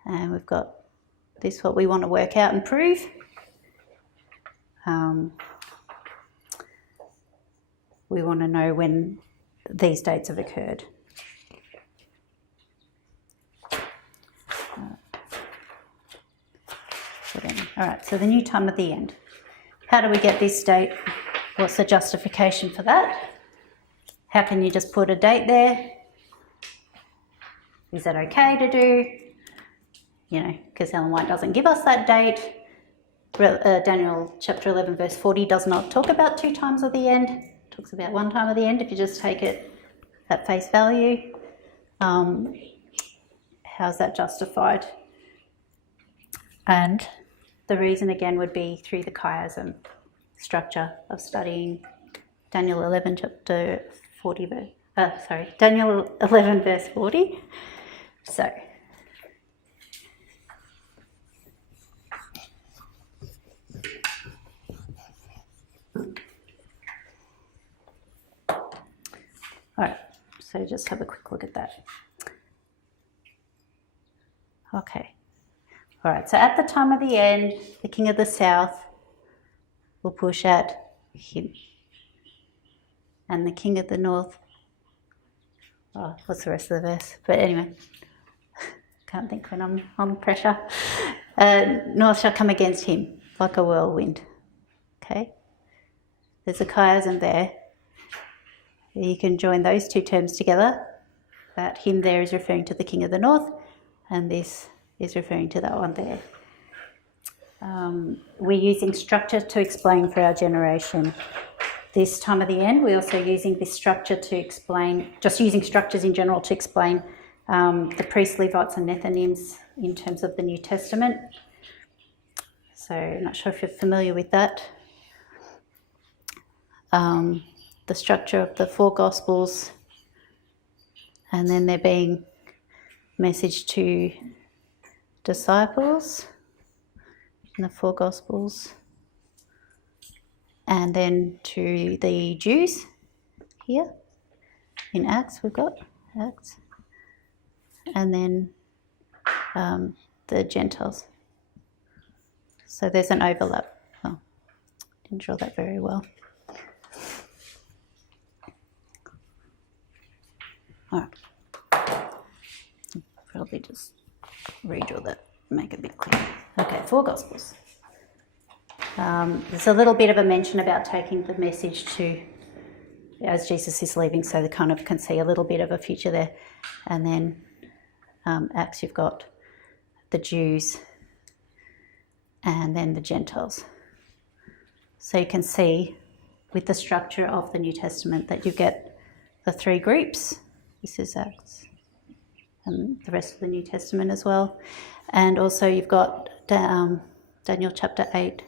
and we've got this, what we want to work out and prove. We want to know when these dates have occurred. All right, so the new time at the end. How do we get this date? What's the justification for that? How can you just put a date there? Is that okay to do? You know, because Ellen White doesn't give us that date. Daniel chapter 11 verse 40 does not talk about 2 times of the end. It talks about 1 time of the end if you just take it at face value. How's that justified? And the reason again would be through the chiasm structure of studying Daniel 11 chapter 40 Daniel 11 verse 40. So all right, so just have a quick look at that. Okay. All right, so at the time of the end, the king of the south will push at him. And the king of the north, what's the rest of the verse? But anyway, can't think when I'm on pressure. North shall come against him like a whirlwind. Okay? There's a chiasm there. You can join those 2 terms together. That him there is referring to the king of the north, and this is referring to that one there. We're using structure to explain for our generation. This time of the end, we're also using this structure to explain, just using structures in general to explain the priests, Levites and Nethinims in terms of the New Testament. So I'm not sure if you're familiar with that. The structure of the 4 Gospels, and then there being message to disciples in the 4 Gospels, and then to the Jews here, in Acts, we've got Acts, and then the Gentiles. So there's an overlap. Oh, didn't draw that very well. All right. Probably just redraw that, make it a bit clearer. Okay, 4 Gospels. There's a little bit of a mention about taking the message to, as Jesus is leaving, so they kind of can see a little bit of a future there. And then Acts, you've got the Jews and then the Gentiles. So you can see with the structure of the New Testament that you get the 3 groups. This is Acts and the rest of the New Testament as well. And also you've got Daniel chapter 8,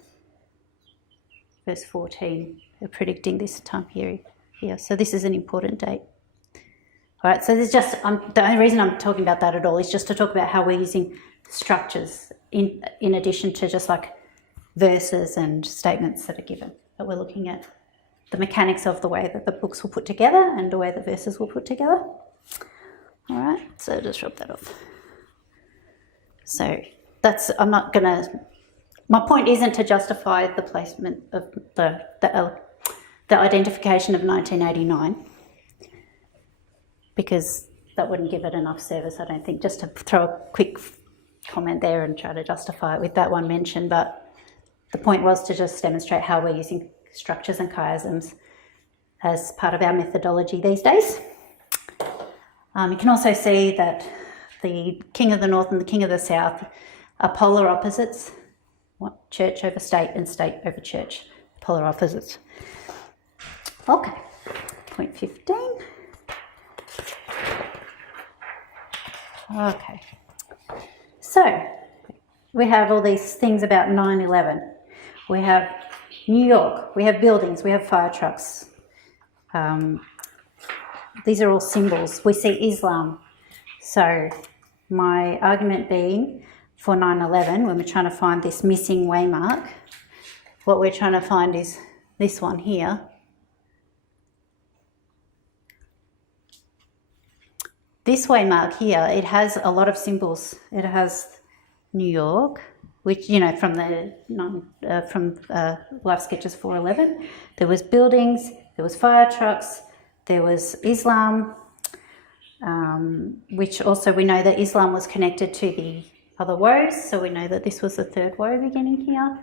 verse 14. They're predicting this time here. So this is an important date. All right, so there's just, the only reason I'm talking about that at all is just to talk about how we're using structures in addition to just like verses and statements that are given. But we're looking at the mechanics of the way that the books were put together and the way the verses were put together. All right, so just rub that off. So that's, I'm not going to, my point isn't to justify the placement of the identification of 1989, because that wouldn't give it enough service, I don't think, just to throw a quick comment there and try to justify it with that one mention. But the point was to just demonstrate how we're using structures and chiasms as part of our methodology these days. You can also see that the King of the North and the King of the South are polar opposites. Church over state and state over church, polar opposites. Okay, point 15. Okay, so we have all these things about 9/11. We have New York, we have buildings, we have fire trucks. These are all symbols. We see Islam. So my argument being for 9/11, when we're trying to find this missing waymark, what we're trying to find is this one here. This waymark here, it has a lot of symbols. It has New York, which, you know, from Life Sketches 411, there was buildings, there was fire trucks, there was Islam, which also we know that Islam was connected to the other woes, so we know that this was the 3rd woe beginning here.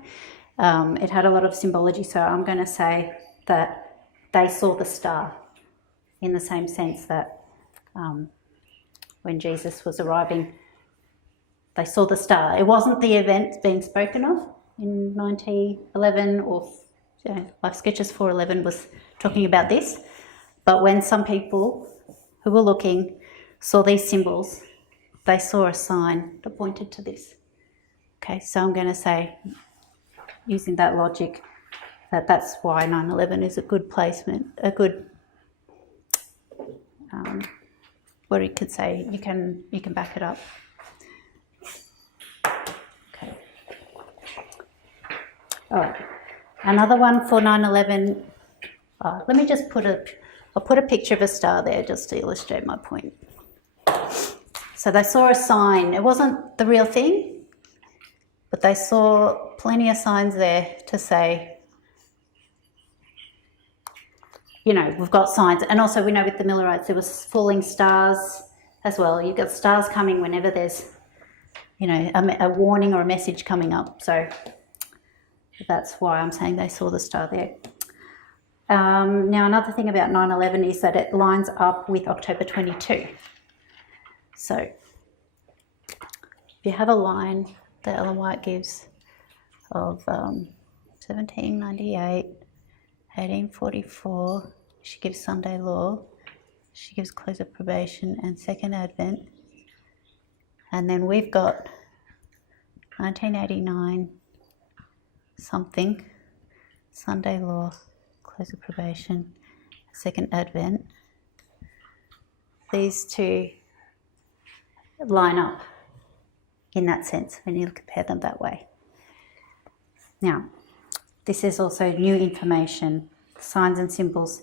It had a lot of symbology, so I'm going to say that they saw the star in the same sense that when Jesus was arriving, they saw the star. It wasn't the event being spoken of in 1911, or Life Sketches 411 was talking about this, but when some people who were looking saw these symbols, they saw a sign that pointed to this. Okay, so I'm going to say, using that logic, that that's why 9/11 is a good placement, a good, what you could say, you can back it up. Okay. All right, another one for 9/11. Let me just I'll put a picture of a star there just to illustrate my point. So they saw a sign. It wasn't the real thing, but they saw plenty of signs there to say, you know, we've got signs. And also we know with the Millerites there was falling stars as well. You've got stars coming whenever there's, you know, a warning or a message coming up. So that's why I'm saying they saw the star there. Now another thing about 9/11 is that it lines up with October 22. So if you have a line that Ellen White gives of 1798, 1844, she gives Sunday law, she gives close of probation and second advent, and then we've got 1989 something, Sunday law, close of probation, second advent. These two line up in that sense when you compare them that way. Now, this is also new information, signs and symbols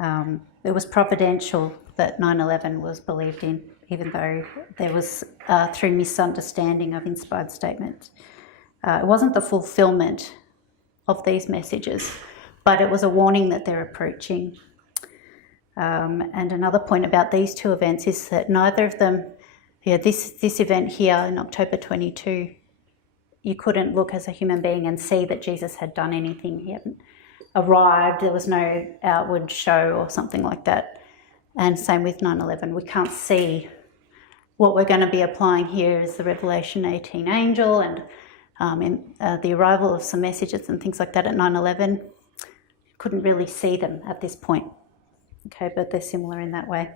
It was providential that 9/11 was believed in, even though there was through misunderstanding of inspired statements. It wasn't the fulfillment of these messages, but it was a warning that they're approaching. And another point about these two events is that neither of them, this event here in October 22, you couldn't look as a human being and see that Jesus had done anything. He hadn't arrived, there was no outward show or something like that. And same with 9/11, we can't see. What we're going to be applying here is the Revelation 18 angel and the arrival of some messages and things like that at 9/11. Couldn't really see them at this point. Okay, but they're similar in that way.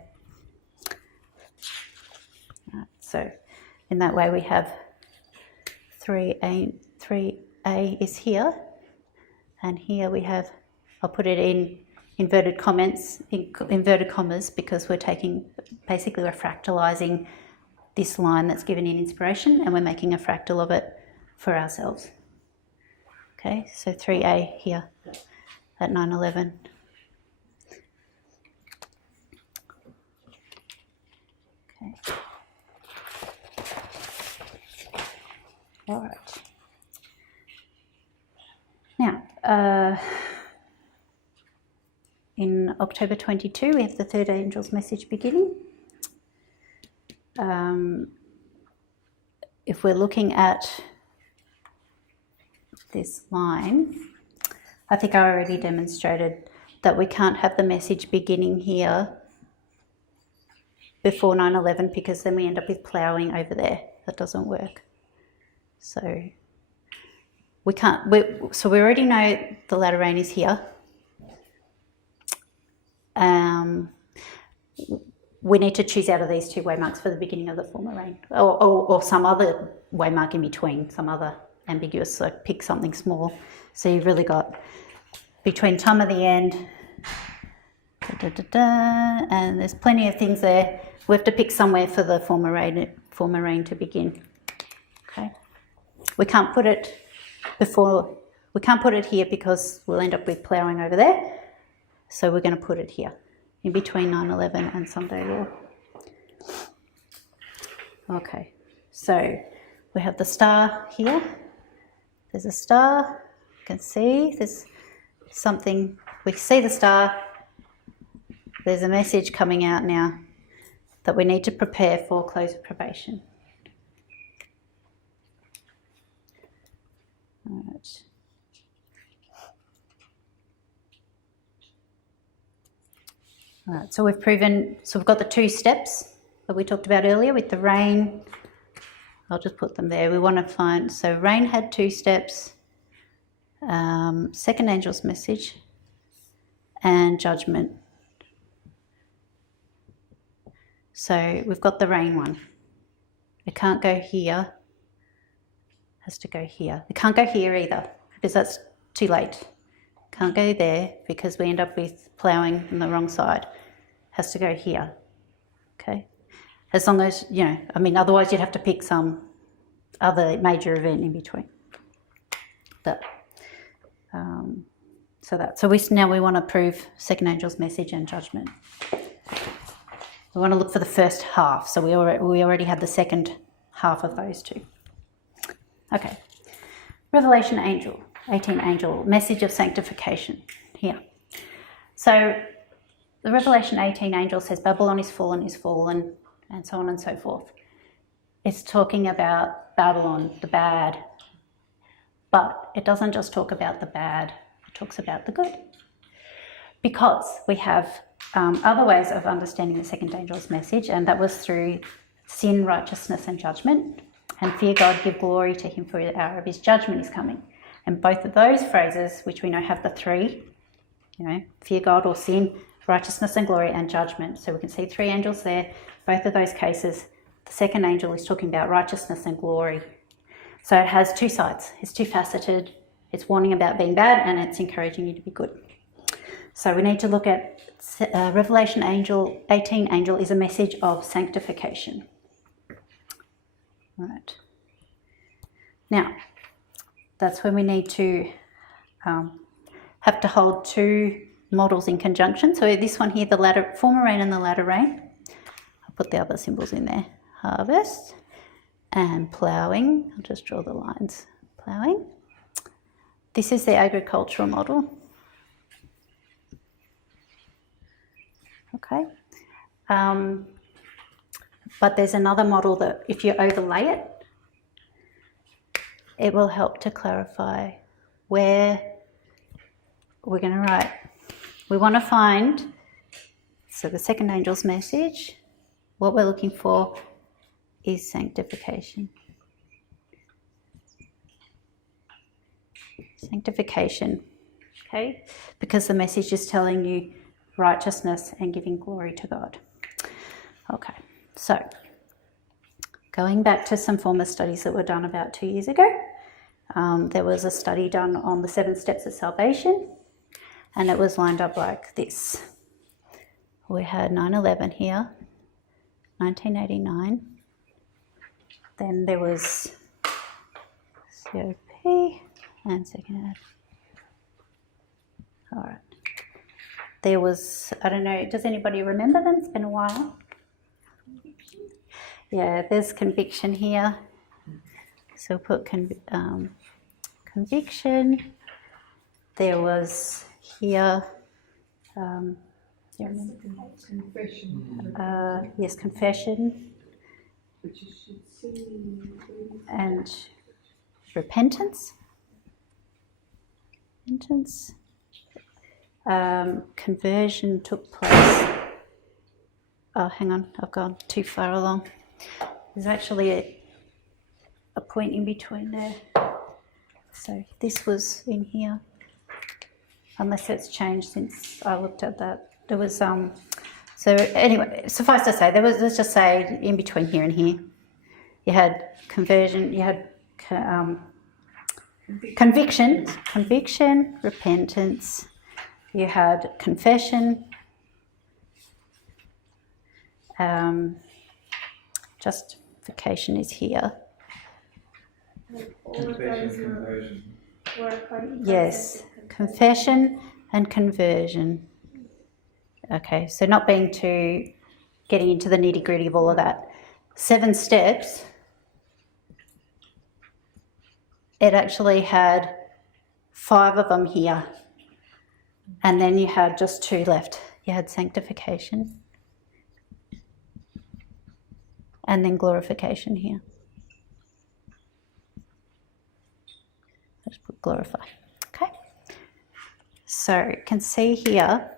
So in that way we have 3A is here, and here we have, I'll put it in inverted commas because we're fractalizing this line that's given in inspiration, and we're making a fractal of it for ourselves. Okay, so 3A here at 9/11. Okay. All right. Now, in October 22, we have the third angel's message beginning. If we're looking at this line, I think I already demonstrated that we can't have the message beginning here before 9/11 because then we end up with ploughing over there. That doesn't work. So we can't. So we already know the latter rain is here. We need to choose out of these two waymarks for the beginning of the former rain, or some other waymark in between, some other ambiguous. Like pick something small. So you've really got between time of the end, and there's plenty of things there. We have to pick somewhere for the former rain to begin. Okay, we can't put it before. We can't put it here because we'll end up with ploughing over there. So we're going to put it here, in between 9/11 and Sunday Law. Okay, so we have the star here. There's a star. You can see there's something. We see the star. There's a message coming out now that we need to prepare for close of probation. All right. All right, so we've got the two steps that we talked about earlier with the rain. I'll just put them there. We want to find, so rain had two steps, second angel's message, and judgment. So we've got the rain one. It can't go here. It has to go here. It can't go here either because that's too late. Can't go there because we end up with ploughing on the wrong side. Has to go here. Okay. As long as, otherwise you'd have to pick some other major event in between. So we want to prove second angel's message and judgment. We want to look for the first half. So we already had the second half of those two. Okay. Revelation angel, 18 angel, message of sanctification here. So the Revelation 18 angel says Babylon is fallen, and so on and so forth. It's talking about Babylon, the bad. But it doesn't just talk about the bad, it talks about the good. Because we have other ways of understanding the second angel's message, and that was through sin, righteousness, and judgment. And fear God, give glory to him, for the hour of his judgment is coming. And both of those phrases, which we know have the three, fear God or sin, righteousness and glory, and judgment. So we can see three angels there. Both of those cases, the second angel is talking about righteousness and glory. So it has two sides. It's two-faceted. It's warning about being bad, and it's encouraging you to be good. So we need to look at Revelation 18 angel is a message of sanctification. Right. Now, that's when we need to have to hold two models in conjunction. So this one here, the latter, former rain and the latter rain. I'll put the other symbols in there. Harvest and ploughing. I'll just draw the lines. Ploughing. This is the agricultural model. Okay. But there's another model that if you overlay it, it will help to clarify where we're going to write. We want to find, so the second angel's message, what we're looking for is sanctification. Sanctification, okay? Because the message is telling you righteousness and giving glory to God. Okay, so going back to some former studies that were done about 2 years ago, there was a study done on the 7 steps of salvation, and it was lined up like this. We had 9/11 here, 1989. Then there was COP and second ad. All right. There was, I don't know, does anybody remember them? It's been a while. Yeah, there's conviction here. So put conviction. There was here, Confession. yes, confession Which you should see. and repentance. Repentance. Conversion took place. Oh, hang on, I've gone too far along. There's actually a point in between there. So this was in here, unless it's changed since I looked at that. There was so anyway, suffice to say, let's just say in between here and here, you had conversion, you had conviction, repentance, you had confession, justification is here. All of Confession, those conversion. were a process Yes, of confession and conversion. Okay, so not being too getting into the nitty gritty of all of that. 7 steps. It actually had 5 of them here, and then you had just 2 left. You had sanctification and then glorification here. Let's put glorify. Okay. So you can see here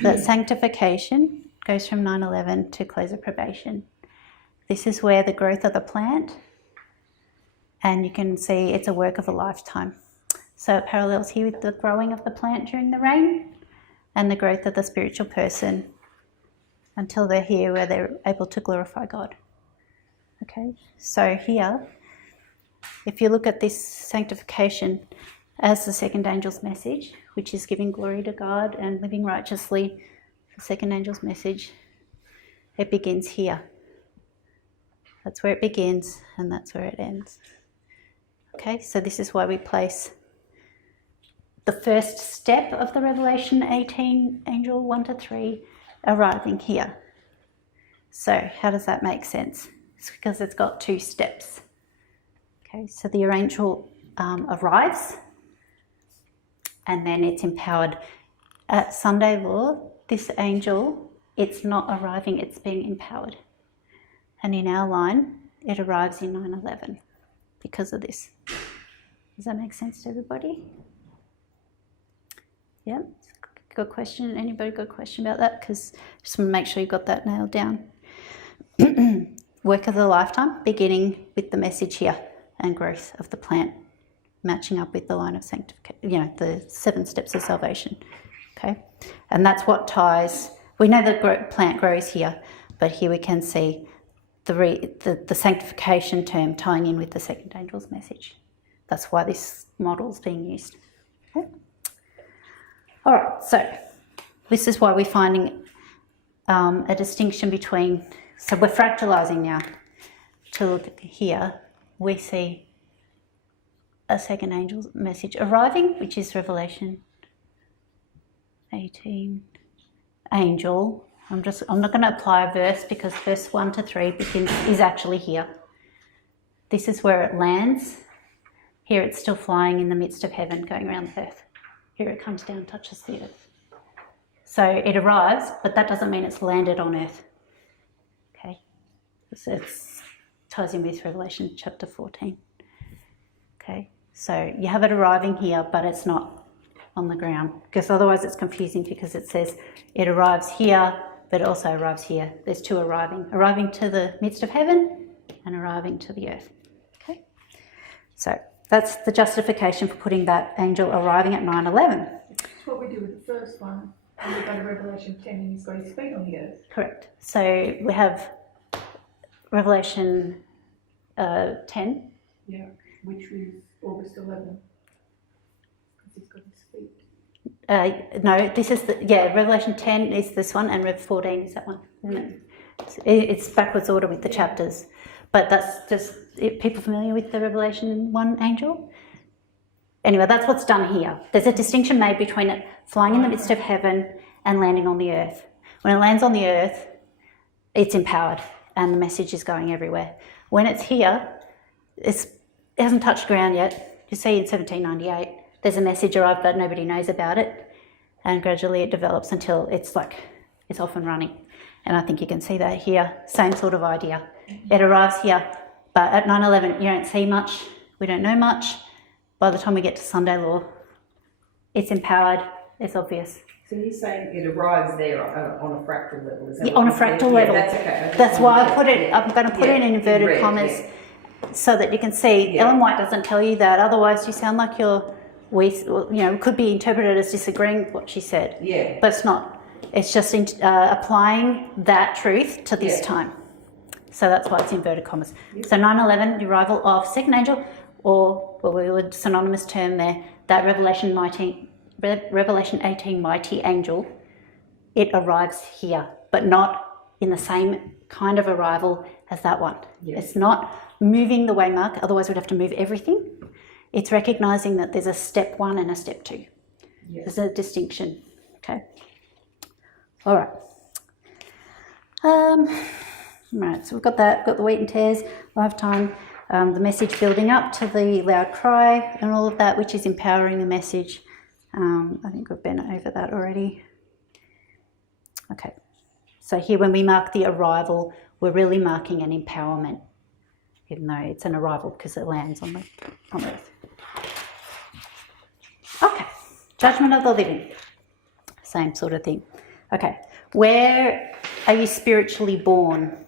that sanctification goes from 9/11 to close of probation. This is where the growth of the plant, and you can see it's a work of a lifetime. So it parallels here with the growing of the plant during the rain and the growth of the spiritual person until they're here where they're able to glorify God. Okay, so here, if you look at this sanctification as the second angel's message, which is giving glory to God and living righteously, the second angel's message, it begins here. That's where it begins and that's where it ends. Okay, so this is why we place the first step of the Revelation 18, angel 1 to 3, arriving here. So how does that make sense? It's because it's got 2 steps. Okay, so the angel arrives and then it's empowered. At Sunday law, this angel, it's not arriving, it's being empowered. And in our line, it arrives in 9/11 because of this. Does that make sense to everybody? Yeah, good question. Anybody got a question about that? Because just want to make sure you got that nailed down. Work of the lifetime, beginning with the message here and growth of the plant, matching up with the line of sanctification, the 7 steps of salvation. Okay, and that's what ties. We know the plant grows here, but here we can see the sanctification term tying in with the second angel's message. That's why this model is being used. Okay. All right, so this is why we're finding a distinction between, so we're fractalizing now. To look here, we see a second angel's message arriving, which is Revelation 18 angel. I'm not going to apply a verse because verse 1 to 3 is actually here. This is where it lands. Here it's still flying in the midst of heaven, going around the earth. Here it comes down, touches the earth. So it arrives, but that doesn't mean it's landed on earth. Okay, so it ties in with Revelation chapter 14. Okay, so you have it arriving here, but it's not on the ground, because otherwise it's confusing, because it says it arrives here, but it also arrives here. There's two arriving to the midst of heaven and arriving to the earth. Okay, so that's the justification for putting that angel arriving at 9:11. It's what we do with the first one. And we go to Revelation 10 and he's got his feet on the earth. Correct. So we have Revelation 10. Yeah, which was August 11. Because he's got his feet. No, this is Revelation 10 is this one, and Rev 14 is that one, isn't it? It's backwards order with the chapters. But that's just, people familiar with the Revelation 1 angel? Anyway, that's what's done here. There's a distinction made between it flying in the midst of heaven and landing on the earth. When it lands on the earth, it's empowered and the message is going everywhere. When it's here, it hasn't touched ground yet. You see in 1798, there's a message arrived, but nobody knows about it. And gradually it develops until it's off and running. And I think you can see that here, same sort of idea. It arrives here, but at 9/11, you don't see much, we don't know much. By the time we get to Sunday law, it's empowered, it's obvious. So you're saying it arrives there on a fractal level? Is that Yeah, on a fractal level. Yeah, that's okay. That's why I put it, I'm going to put it in inverted red, commas so that you can see. Ellen White doesn't tell you that, otherwise you sound like it could be interpreted as disagreeing with what she said. Yeah. But it's not. It's just applying that truth to this time. So that's why it's inverted commas. So 9/11, the arrival of second angel, or what we would synonymous term there, that Revelation 18 mighty angel, it arrives here, but not in the same kind of arrival as that one. Yes. It's not moving the waymark, otherwise we'd have to move everything. It's recognising that there's a step 1 and a step 2. Yes. There's a distinction. Okay. All right. Right, so we've got that, got the wheat and tares, lifetime, the message building up to the loud cry and all of that, which is empowering the message. I think we've been over that already. Okay, so here when we mark the arrival, we're really marking an empowerment, even though it's an arrival because it lands on earth. Okay, judgment of the living, same sort of thing. Okay, where are you spiritually born?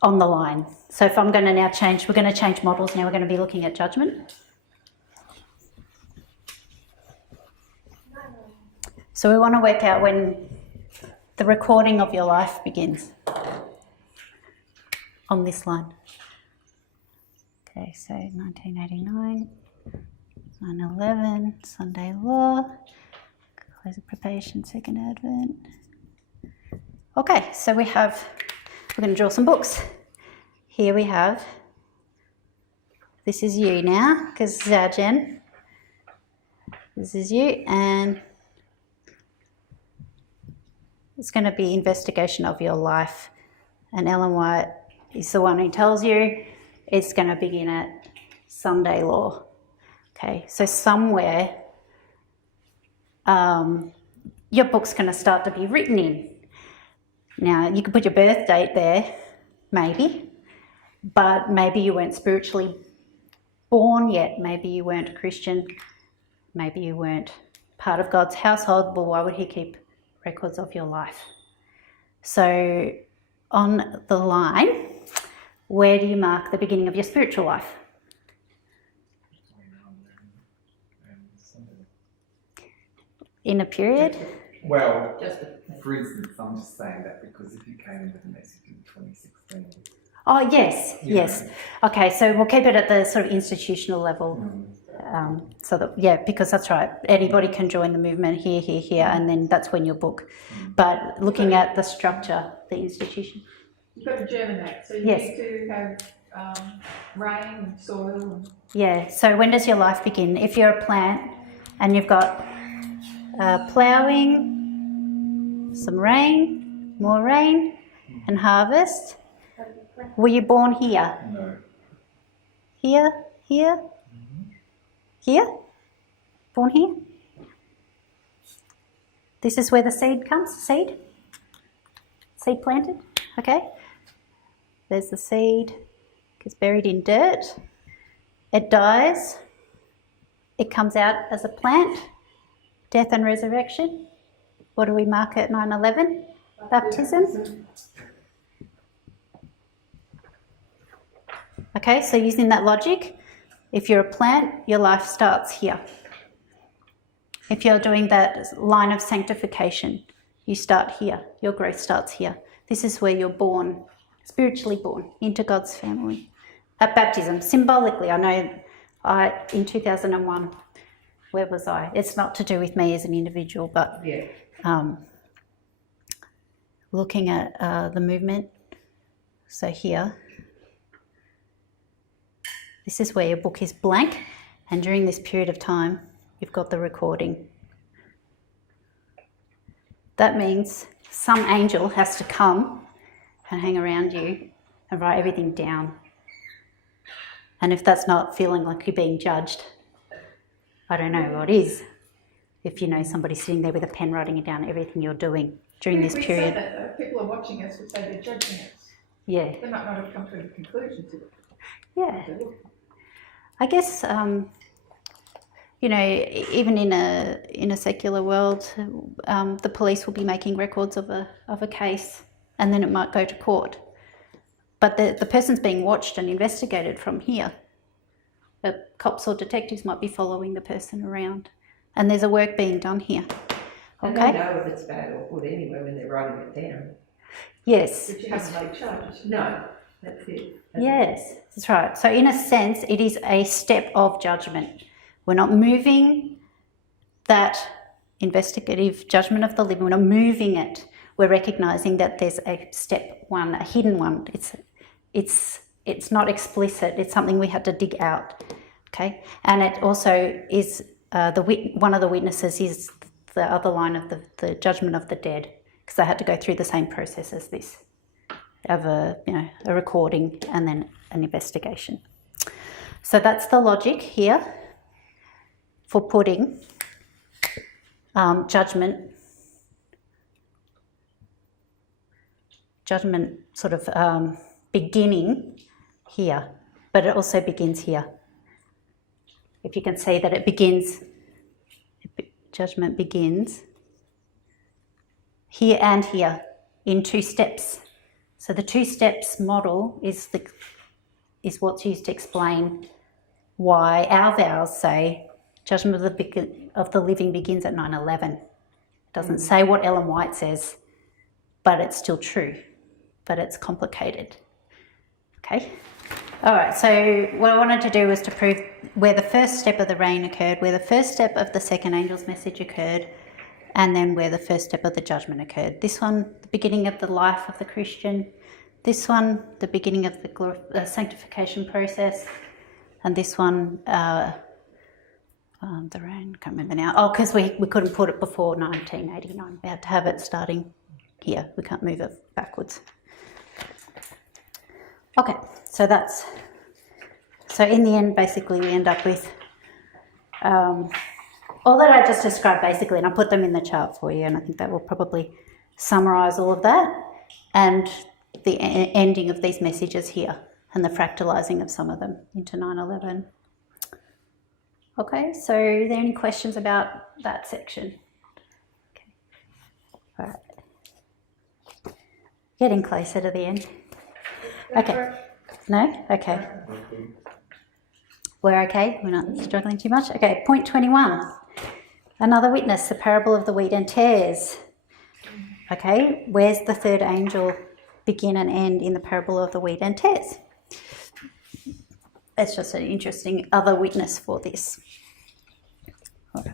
On the line. So if I'm going to now we're going to change models now, we're going to be looking at judgment. So we want to work out when the recording of your life begins on this line. Okay, so 1989, 9/11, Sunday law, close of probation, second advent. Okay, so we're going to draw some books. Here we have, this is you now, because this is our Jen. This is you, and it's going to be investigation of your life. And Ellen White is the one who tells you it's going to begin at Sunday law. Okay, so somewhere your book's going to start to be written in. Now, you could put your birth date there, maybe, but maybe you weren't spiritually born yet. Maybe you weren't a Christian. Maybe you weren't part of God's household. Well, why would he keep records of your life? So on the line, where do you mark the beginning of your spiritual life? In a period? Well, for instance, I'm just saying that because if you came into the message in 2016. Oh, yes, yes. Okay, so we'll keep it at the sort of institutional level. So that, because that's right. Anybody can join the movement here, and then that's when your book. But looking at the structure, the institution. You've got to germinate, so you Yes. need to have rain and soil. Yeah, so when does your life begin? If you're a plant and you've got ploughing, some rain, more rain, and harvest. Were you born here? No. Here? Here? Here? Born here? This is where the seed comes, seed? Seed planted, okay? There's the seed, gets buried in dirt. It dies. It comes out as a plant. Death and resurrection. What do we mark at 9/11? Baptism. Okay, so using that logic, if you're a plant, your life starts here. If you're doing that line of sanctification, you start here. Your growth starts here. This is where you're born, spiritually born, into God's family. At baptism, symbolically, I know in 2001, where was I? It's not to do with me as an individual, but looking at the movement. So here, this is where your book is blank, and during this period of time, you've got the recording. That means some angel has to come and hang around you and write everything down. And if that's not feeling like you're being judged, I don't know what is. If you know somebody sitting there with a pen writing down everything you're doing during this period. We say that though. People are watching us will say they're judging us. Yeah. They might not have come to any conclusions. Yeah. I guess, you know, even in a secular world, the police will be making records of a case, and then it might go to court. But the person's being watched and investigated from here. The cops or detectives might be following the person around, and there's a work being done here. And Okay. they know if it's bad or good anyway when they're writing it down. Yes. But you haven't laid charges. No, that's it. Yes, that's right. So in a sense, it is a step of judgment. We're not moving that investigative judgment of the living. We're not moving it. We're recognising that there's a step one, a hidden one. It's not explicit. It's something we had to dig out. Okay, and it also is one of the witnesses is the other line of the judgment of the dead, because they had to go through the same process as this, of a recording and then an investigation. So that's the logic here for putting judgment sort of beginning here, but it also begins here. If you can see that it begins, judgment begins here and here in 2 steps. So the 2 steps model is what's used to explain why our vows say judgment of the living begins at 9/11. It doesn't say what Ellen White says, but it's still true, but it's complicated. Okay. All right, so what I wanted to do was to prove where the first step of the rain occurred, where the first step of the second angel's message occurred, and then where the first step of the judgment occurred. This one, the beginning of the life of the Christian. This one, the beginning of the sanctification process. And this one, the rain, can't remember now. Oh, because we couldn't put it before 1989. We had to have it starting here. We can't move it backwards. Okay, so in the end, basically, we end up with all that I just described, basically, and I put them in the chart for you, and I think that will probably summarise all of that, and the ending of these messages here, and the fractalising of some of them into 9/11. Okay, so are there any questions about that section? Okay. All right. Getting closer to the end. Okay. No? Okay. We're okay? We're not struggling too much? Okay, point 21. Another witness, the parable of the wheat and tares. Okay, where's the third angel begin and end in the parable of the wheat and tares? It's just an interesting other witness for this. Right.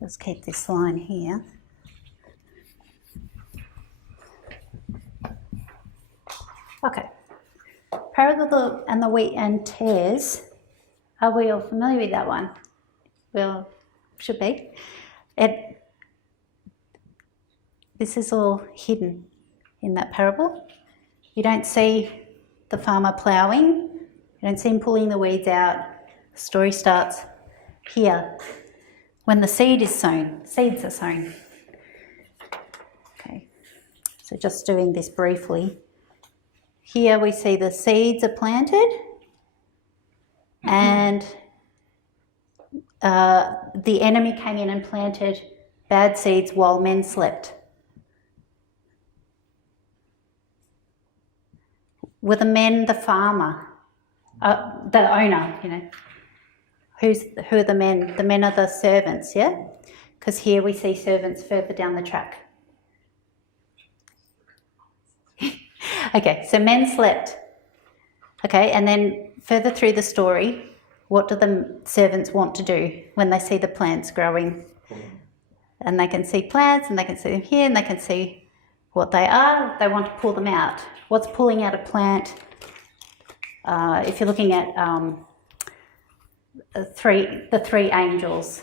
Let's keep this line here. Okay. Parable and the wheat and tares. Are we all familiar with that one? Well, should be. This is all hidden in that parable. You don't see the farmer ploughing. You don't see him pulling the weeds out. The story starts here when the seed is sown. Seeds are sown. Okay, so just doing this briefly. Here we see the seeds are planted and the enemy came in and planted bad seeds while men slept. Were the men the farmer, the owner, you know? Who are the men? The men are the servants, yeah? Because here we see servants further down the track. Okay, so men slept. Okay, and then further through the story, what do the servants want to do when they see the plants growing? And they can see plants and they can see them here and they can see what they are. They want to pull them out. What's pulling out a plant? If you're looking at the three angels,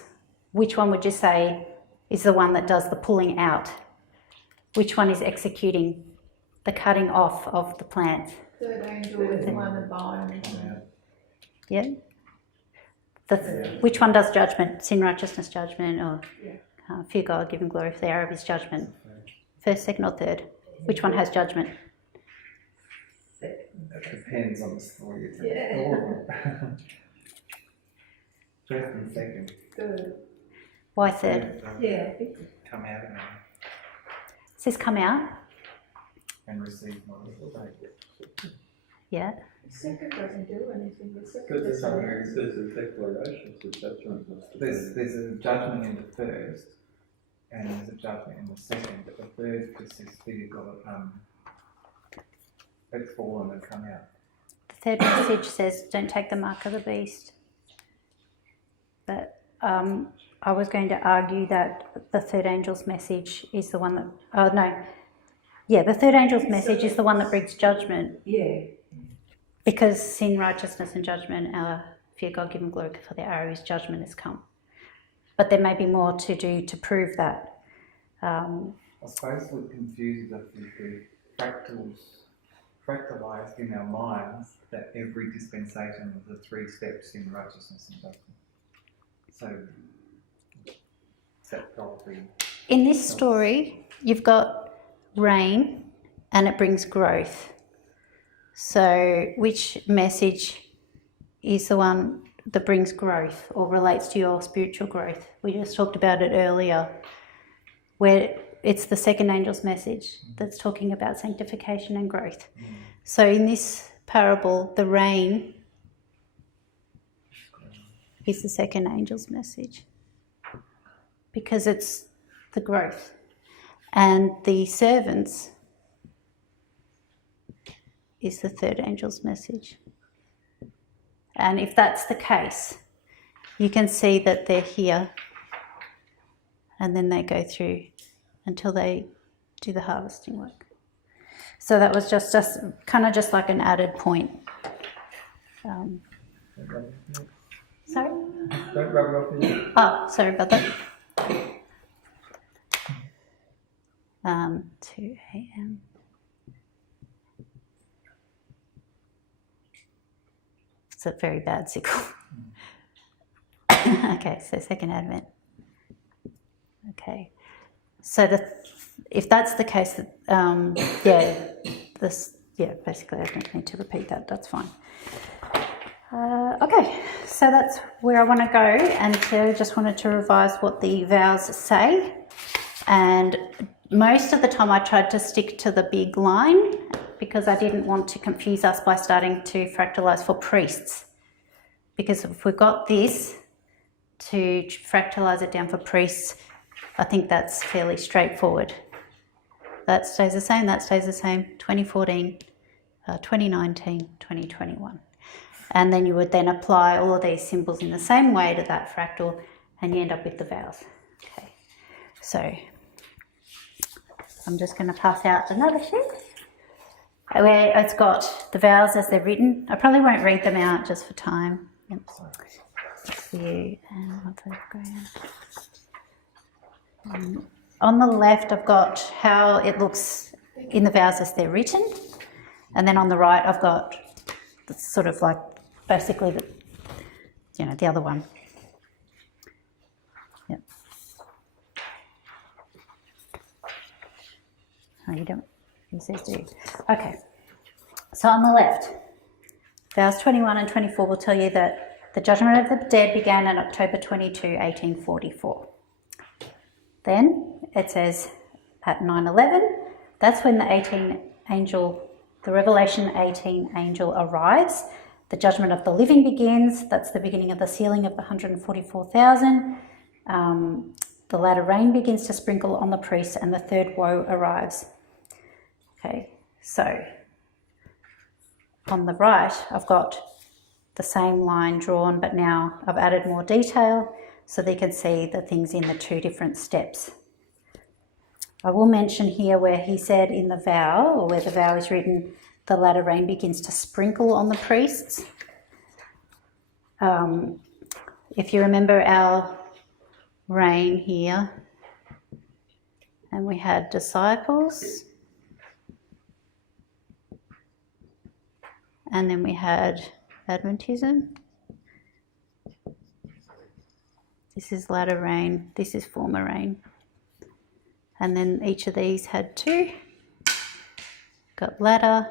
which one would you say is the one that does the pulling out? Which one is executing the cutting off of the plant? Third angel is the one that binds. Yeah. Which one does judgment? Sin, righteousness, judgment, or fear God, give him glory for the hour of his judgment? First, second, or third? Which one has judgment? It depends on the story. Yeah. All of them. First and second. Third. Why third? Yeah. Come out and Does this come out? receive knowledge. Yeah. The second doesn't do anything. The second Because just there's a declaration to judgment. There's a judgment in the first, and there's a judgment in the second, but the third just says fear God, it's fallen and come out. The third message says, don't take the mark of the beast. But I was going to argue that the third angel's message is the one that, the third angel's message is the one that brings judgment. Yeah. Because sin, righteousness and judgment are fear God, give him glory for the hour of his judgment has come. But there may be more to do to prove that. I suppose what confuses us is the fractalised in our minds that every dispensation of the 3 steps in righteousness and judgment. So that probably. In this story, you've got rain and it brings growth. So which message is the one that brings growth or relates to your spiritual growth? We just talked about it earlier, where it's the second angel's message that's talking about sanctification and growth. So in this parable, the rain is the second angel's message because it's the growth. And the servants is the third angel's message. And if that's the case, you can see that they're here and then they go through until they do the harvesting work. So that was just kind of just like an added point. Sorry? Don't rub it off you. Oh, sorry about that. 2 a.m. It's a very bad signal. Okay, so second advent. Okay, so if that's the case, basically I don't need to repeat that. That's fine. Okay, so that's where I want to go, and I just wanted to revise what the vows say. And most of the time I tried to stick to the big line because I didn't want to confuse us by starting to fractalise for priests. Because if we've got this to fractalise it down for priests, I think that's fairly straightforward. That stays the same, 2014, 2019, 2021. And then you would then apply all of these symbols in the same way to that fractal and you end up with the vows. Okay, so I'm just going to pass out another sheet where it's got the vows as they're written. I probably won't read them out just for time. Yep. for you and 1/3 grand. On the left, I've got how it looks in the vows as they're written, and then on the right, I've got sort of like basically the, the other one. Yep. Oh, you don't. He says do. Okay. So on the left, vows 21 and 24 will tell you that the judgment of the dead began on October 22, 1844. Then it says at 9/11, that's when the Revelation 18 angel arrives. The judgment of the living begins. That's the beginning of the sealing of the 144,000. The latter rain begins to sprinkle on the priests, and the third woe arrives. Okay, so on the right, I've got the same line drawn, but now I've added more detail so they can see the things in the two different steps. I will mention here where he said in the vow, or where the vow is written, the latter rain begins to sprinkle on the priests. If you remember our rain here, and we had disciples, and then we had Adventism. This is latter rain, this is former rain. And then each of these had two. Got latter,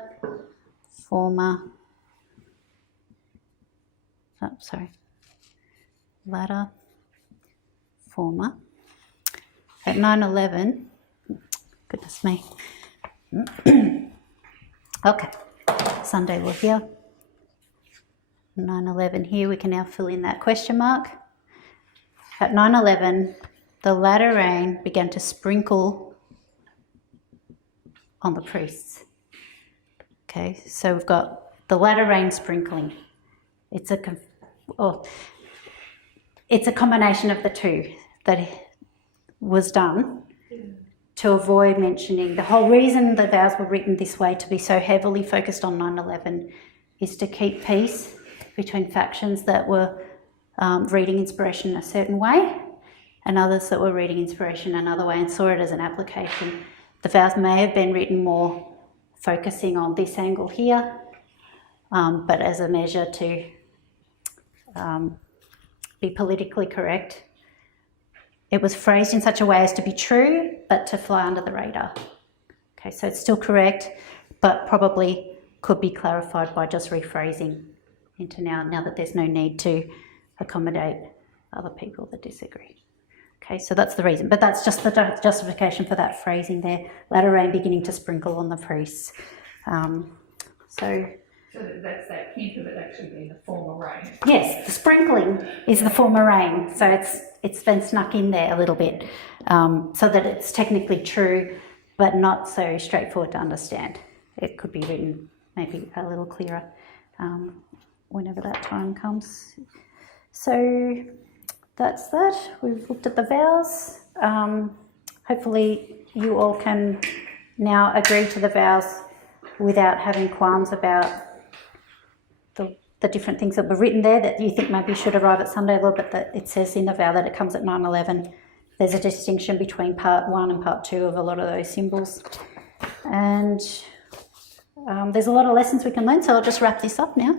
former, latter, former. At 9/11, goodness me. Okay, Sunday we're here. 9/11 here, we can now fill in that question mark. At 9/11, the latter rain began to sprinkle on the priests. Okay, so we've got the latter rain sprinkling. It's a combination of the two that was done to avoid mentioning. The whole reason the vows were written this way, to be so heavily focused on 9/11, is to keep peace between factions that were reading inspiration a certain way and others that were reading inspiration another way and saw it as an application. The vows may have been written more focusing on this angle here, but as a measure to be politically correct. It was phrased in such a way as to be true, but to fly under the radar. Okay, so it's still correct, but probably could be clarified by just rephrasing into now that there's no need to accommodate other people that disagree. Okay, so that's the reason, but that's just the justification for that phrasing there. Latter rain beginning to sprinkle on the priests. So that's that hint of it actually being the former rain. Yes, the sprinkling is the former rain, so it's been snuck in there a little bit, so that it's technically true, but not so straightforward to understand. It could be written maybe a little clearer whenever that time comes. So that's that. We've looked at the vows. Hopefully you all can now agree to the vows without having qualms about the different things that were written there that you think maybe should arrive at Sunday law, but that it says in the vow that it comes at 9/11. There's a distinction between part 1 and part 2 of a lot of those symbols. And there's a lot of lessons we can learn, so I'll just wrap this up now.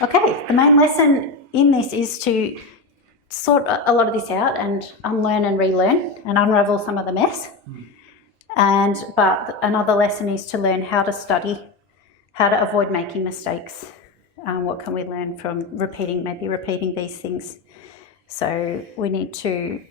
Okay, the main lesson in this is to sort a lot of this out and unlearn and relearn and unravel some of the mess. But another lesson is to learn how to study, how to avoid making mistakes. What can we learn from repeating these things? So we need to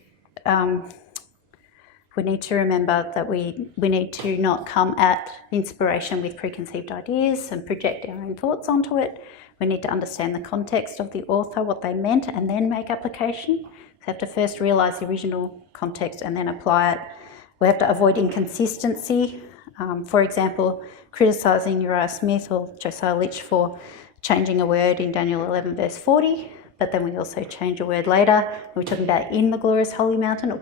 remember that we need to not come at inspiration with preconceived ideas and project our own thoughts onto it. We need to understand the context of the author, what they meant, and then make application. So we have to first realise the original context and then apply it. We have to avoid inconsistency. For example, criticising Uriah Smith or Josiah Litch for changing a word in Daniel 11 verse 40, but then we also change a word later. We're talking about in the glorious holy mountain, or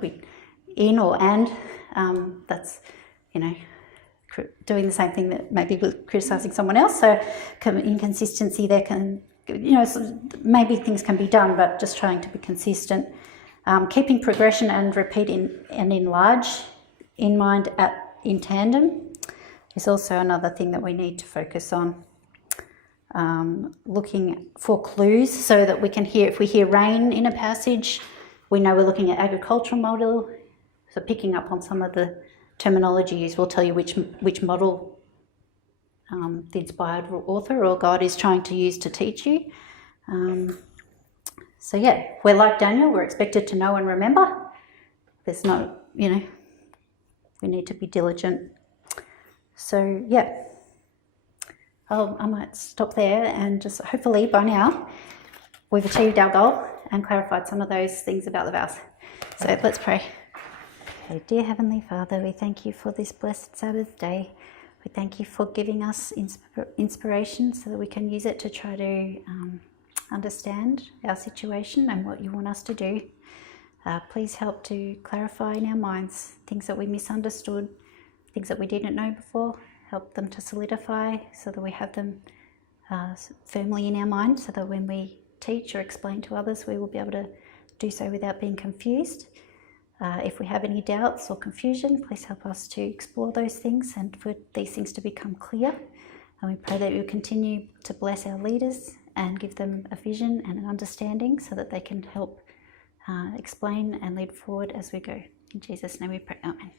in or and. That's, doing the same thing that maybe we're criticising someone else. So inconsistency there can maybe things can be done, but just trying to be consistent. Keeping progression and repeat and enlarge in mind in tandem is also another thing that we need to focus on. Looking for clues so that we can hear, if we hear rain in a passage, we know we're looking at agricultural model. So picking up on some of the terminology used will tell you which model the inspired author or God is trying to use to teach you. So yeah, we're like Daniel, we're expected to know and remember. There's no, we need to be diligent. So yeah, I might stop there and just hopefully by now we've achieved our goal and clarified some of those things about the vows. So let's pray. Okay, dear Heavenly Father, we thank you for this blessed Sabbath day. We thank you for giving us inspiration so that we can use it to try to understand our situation and what you want us to do. Please help to clarify in our minds things that we misunderstood, things that we didn't know before. Help them to solidify so that we have them firmly in our mind, so that when we teach or explain to others, we will be able to do so without being confused. If we have any doubts or confusion, please help us to explore those things and for these things to become clear. And we pray that you continue to bless our leaders and give them a vision and an understanding so that they can help explain and lead forward as we go. In Jesus' name we pray. Amen.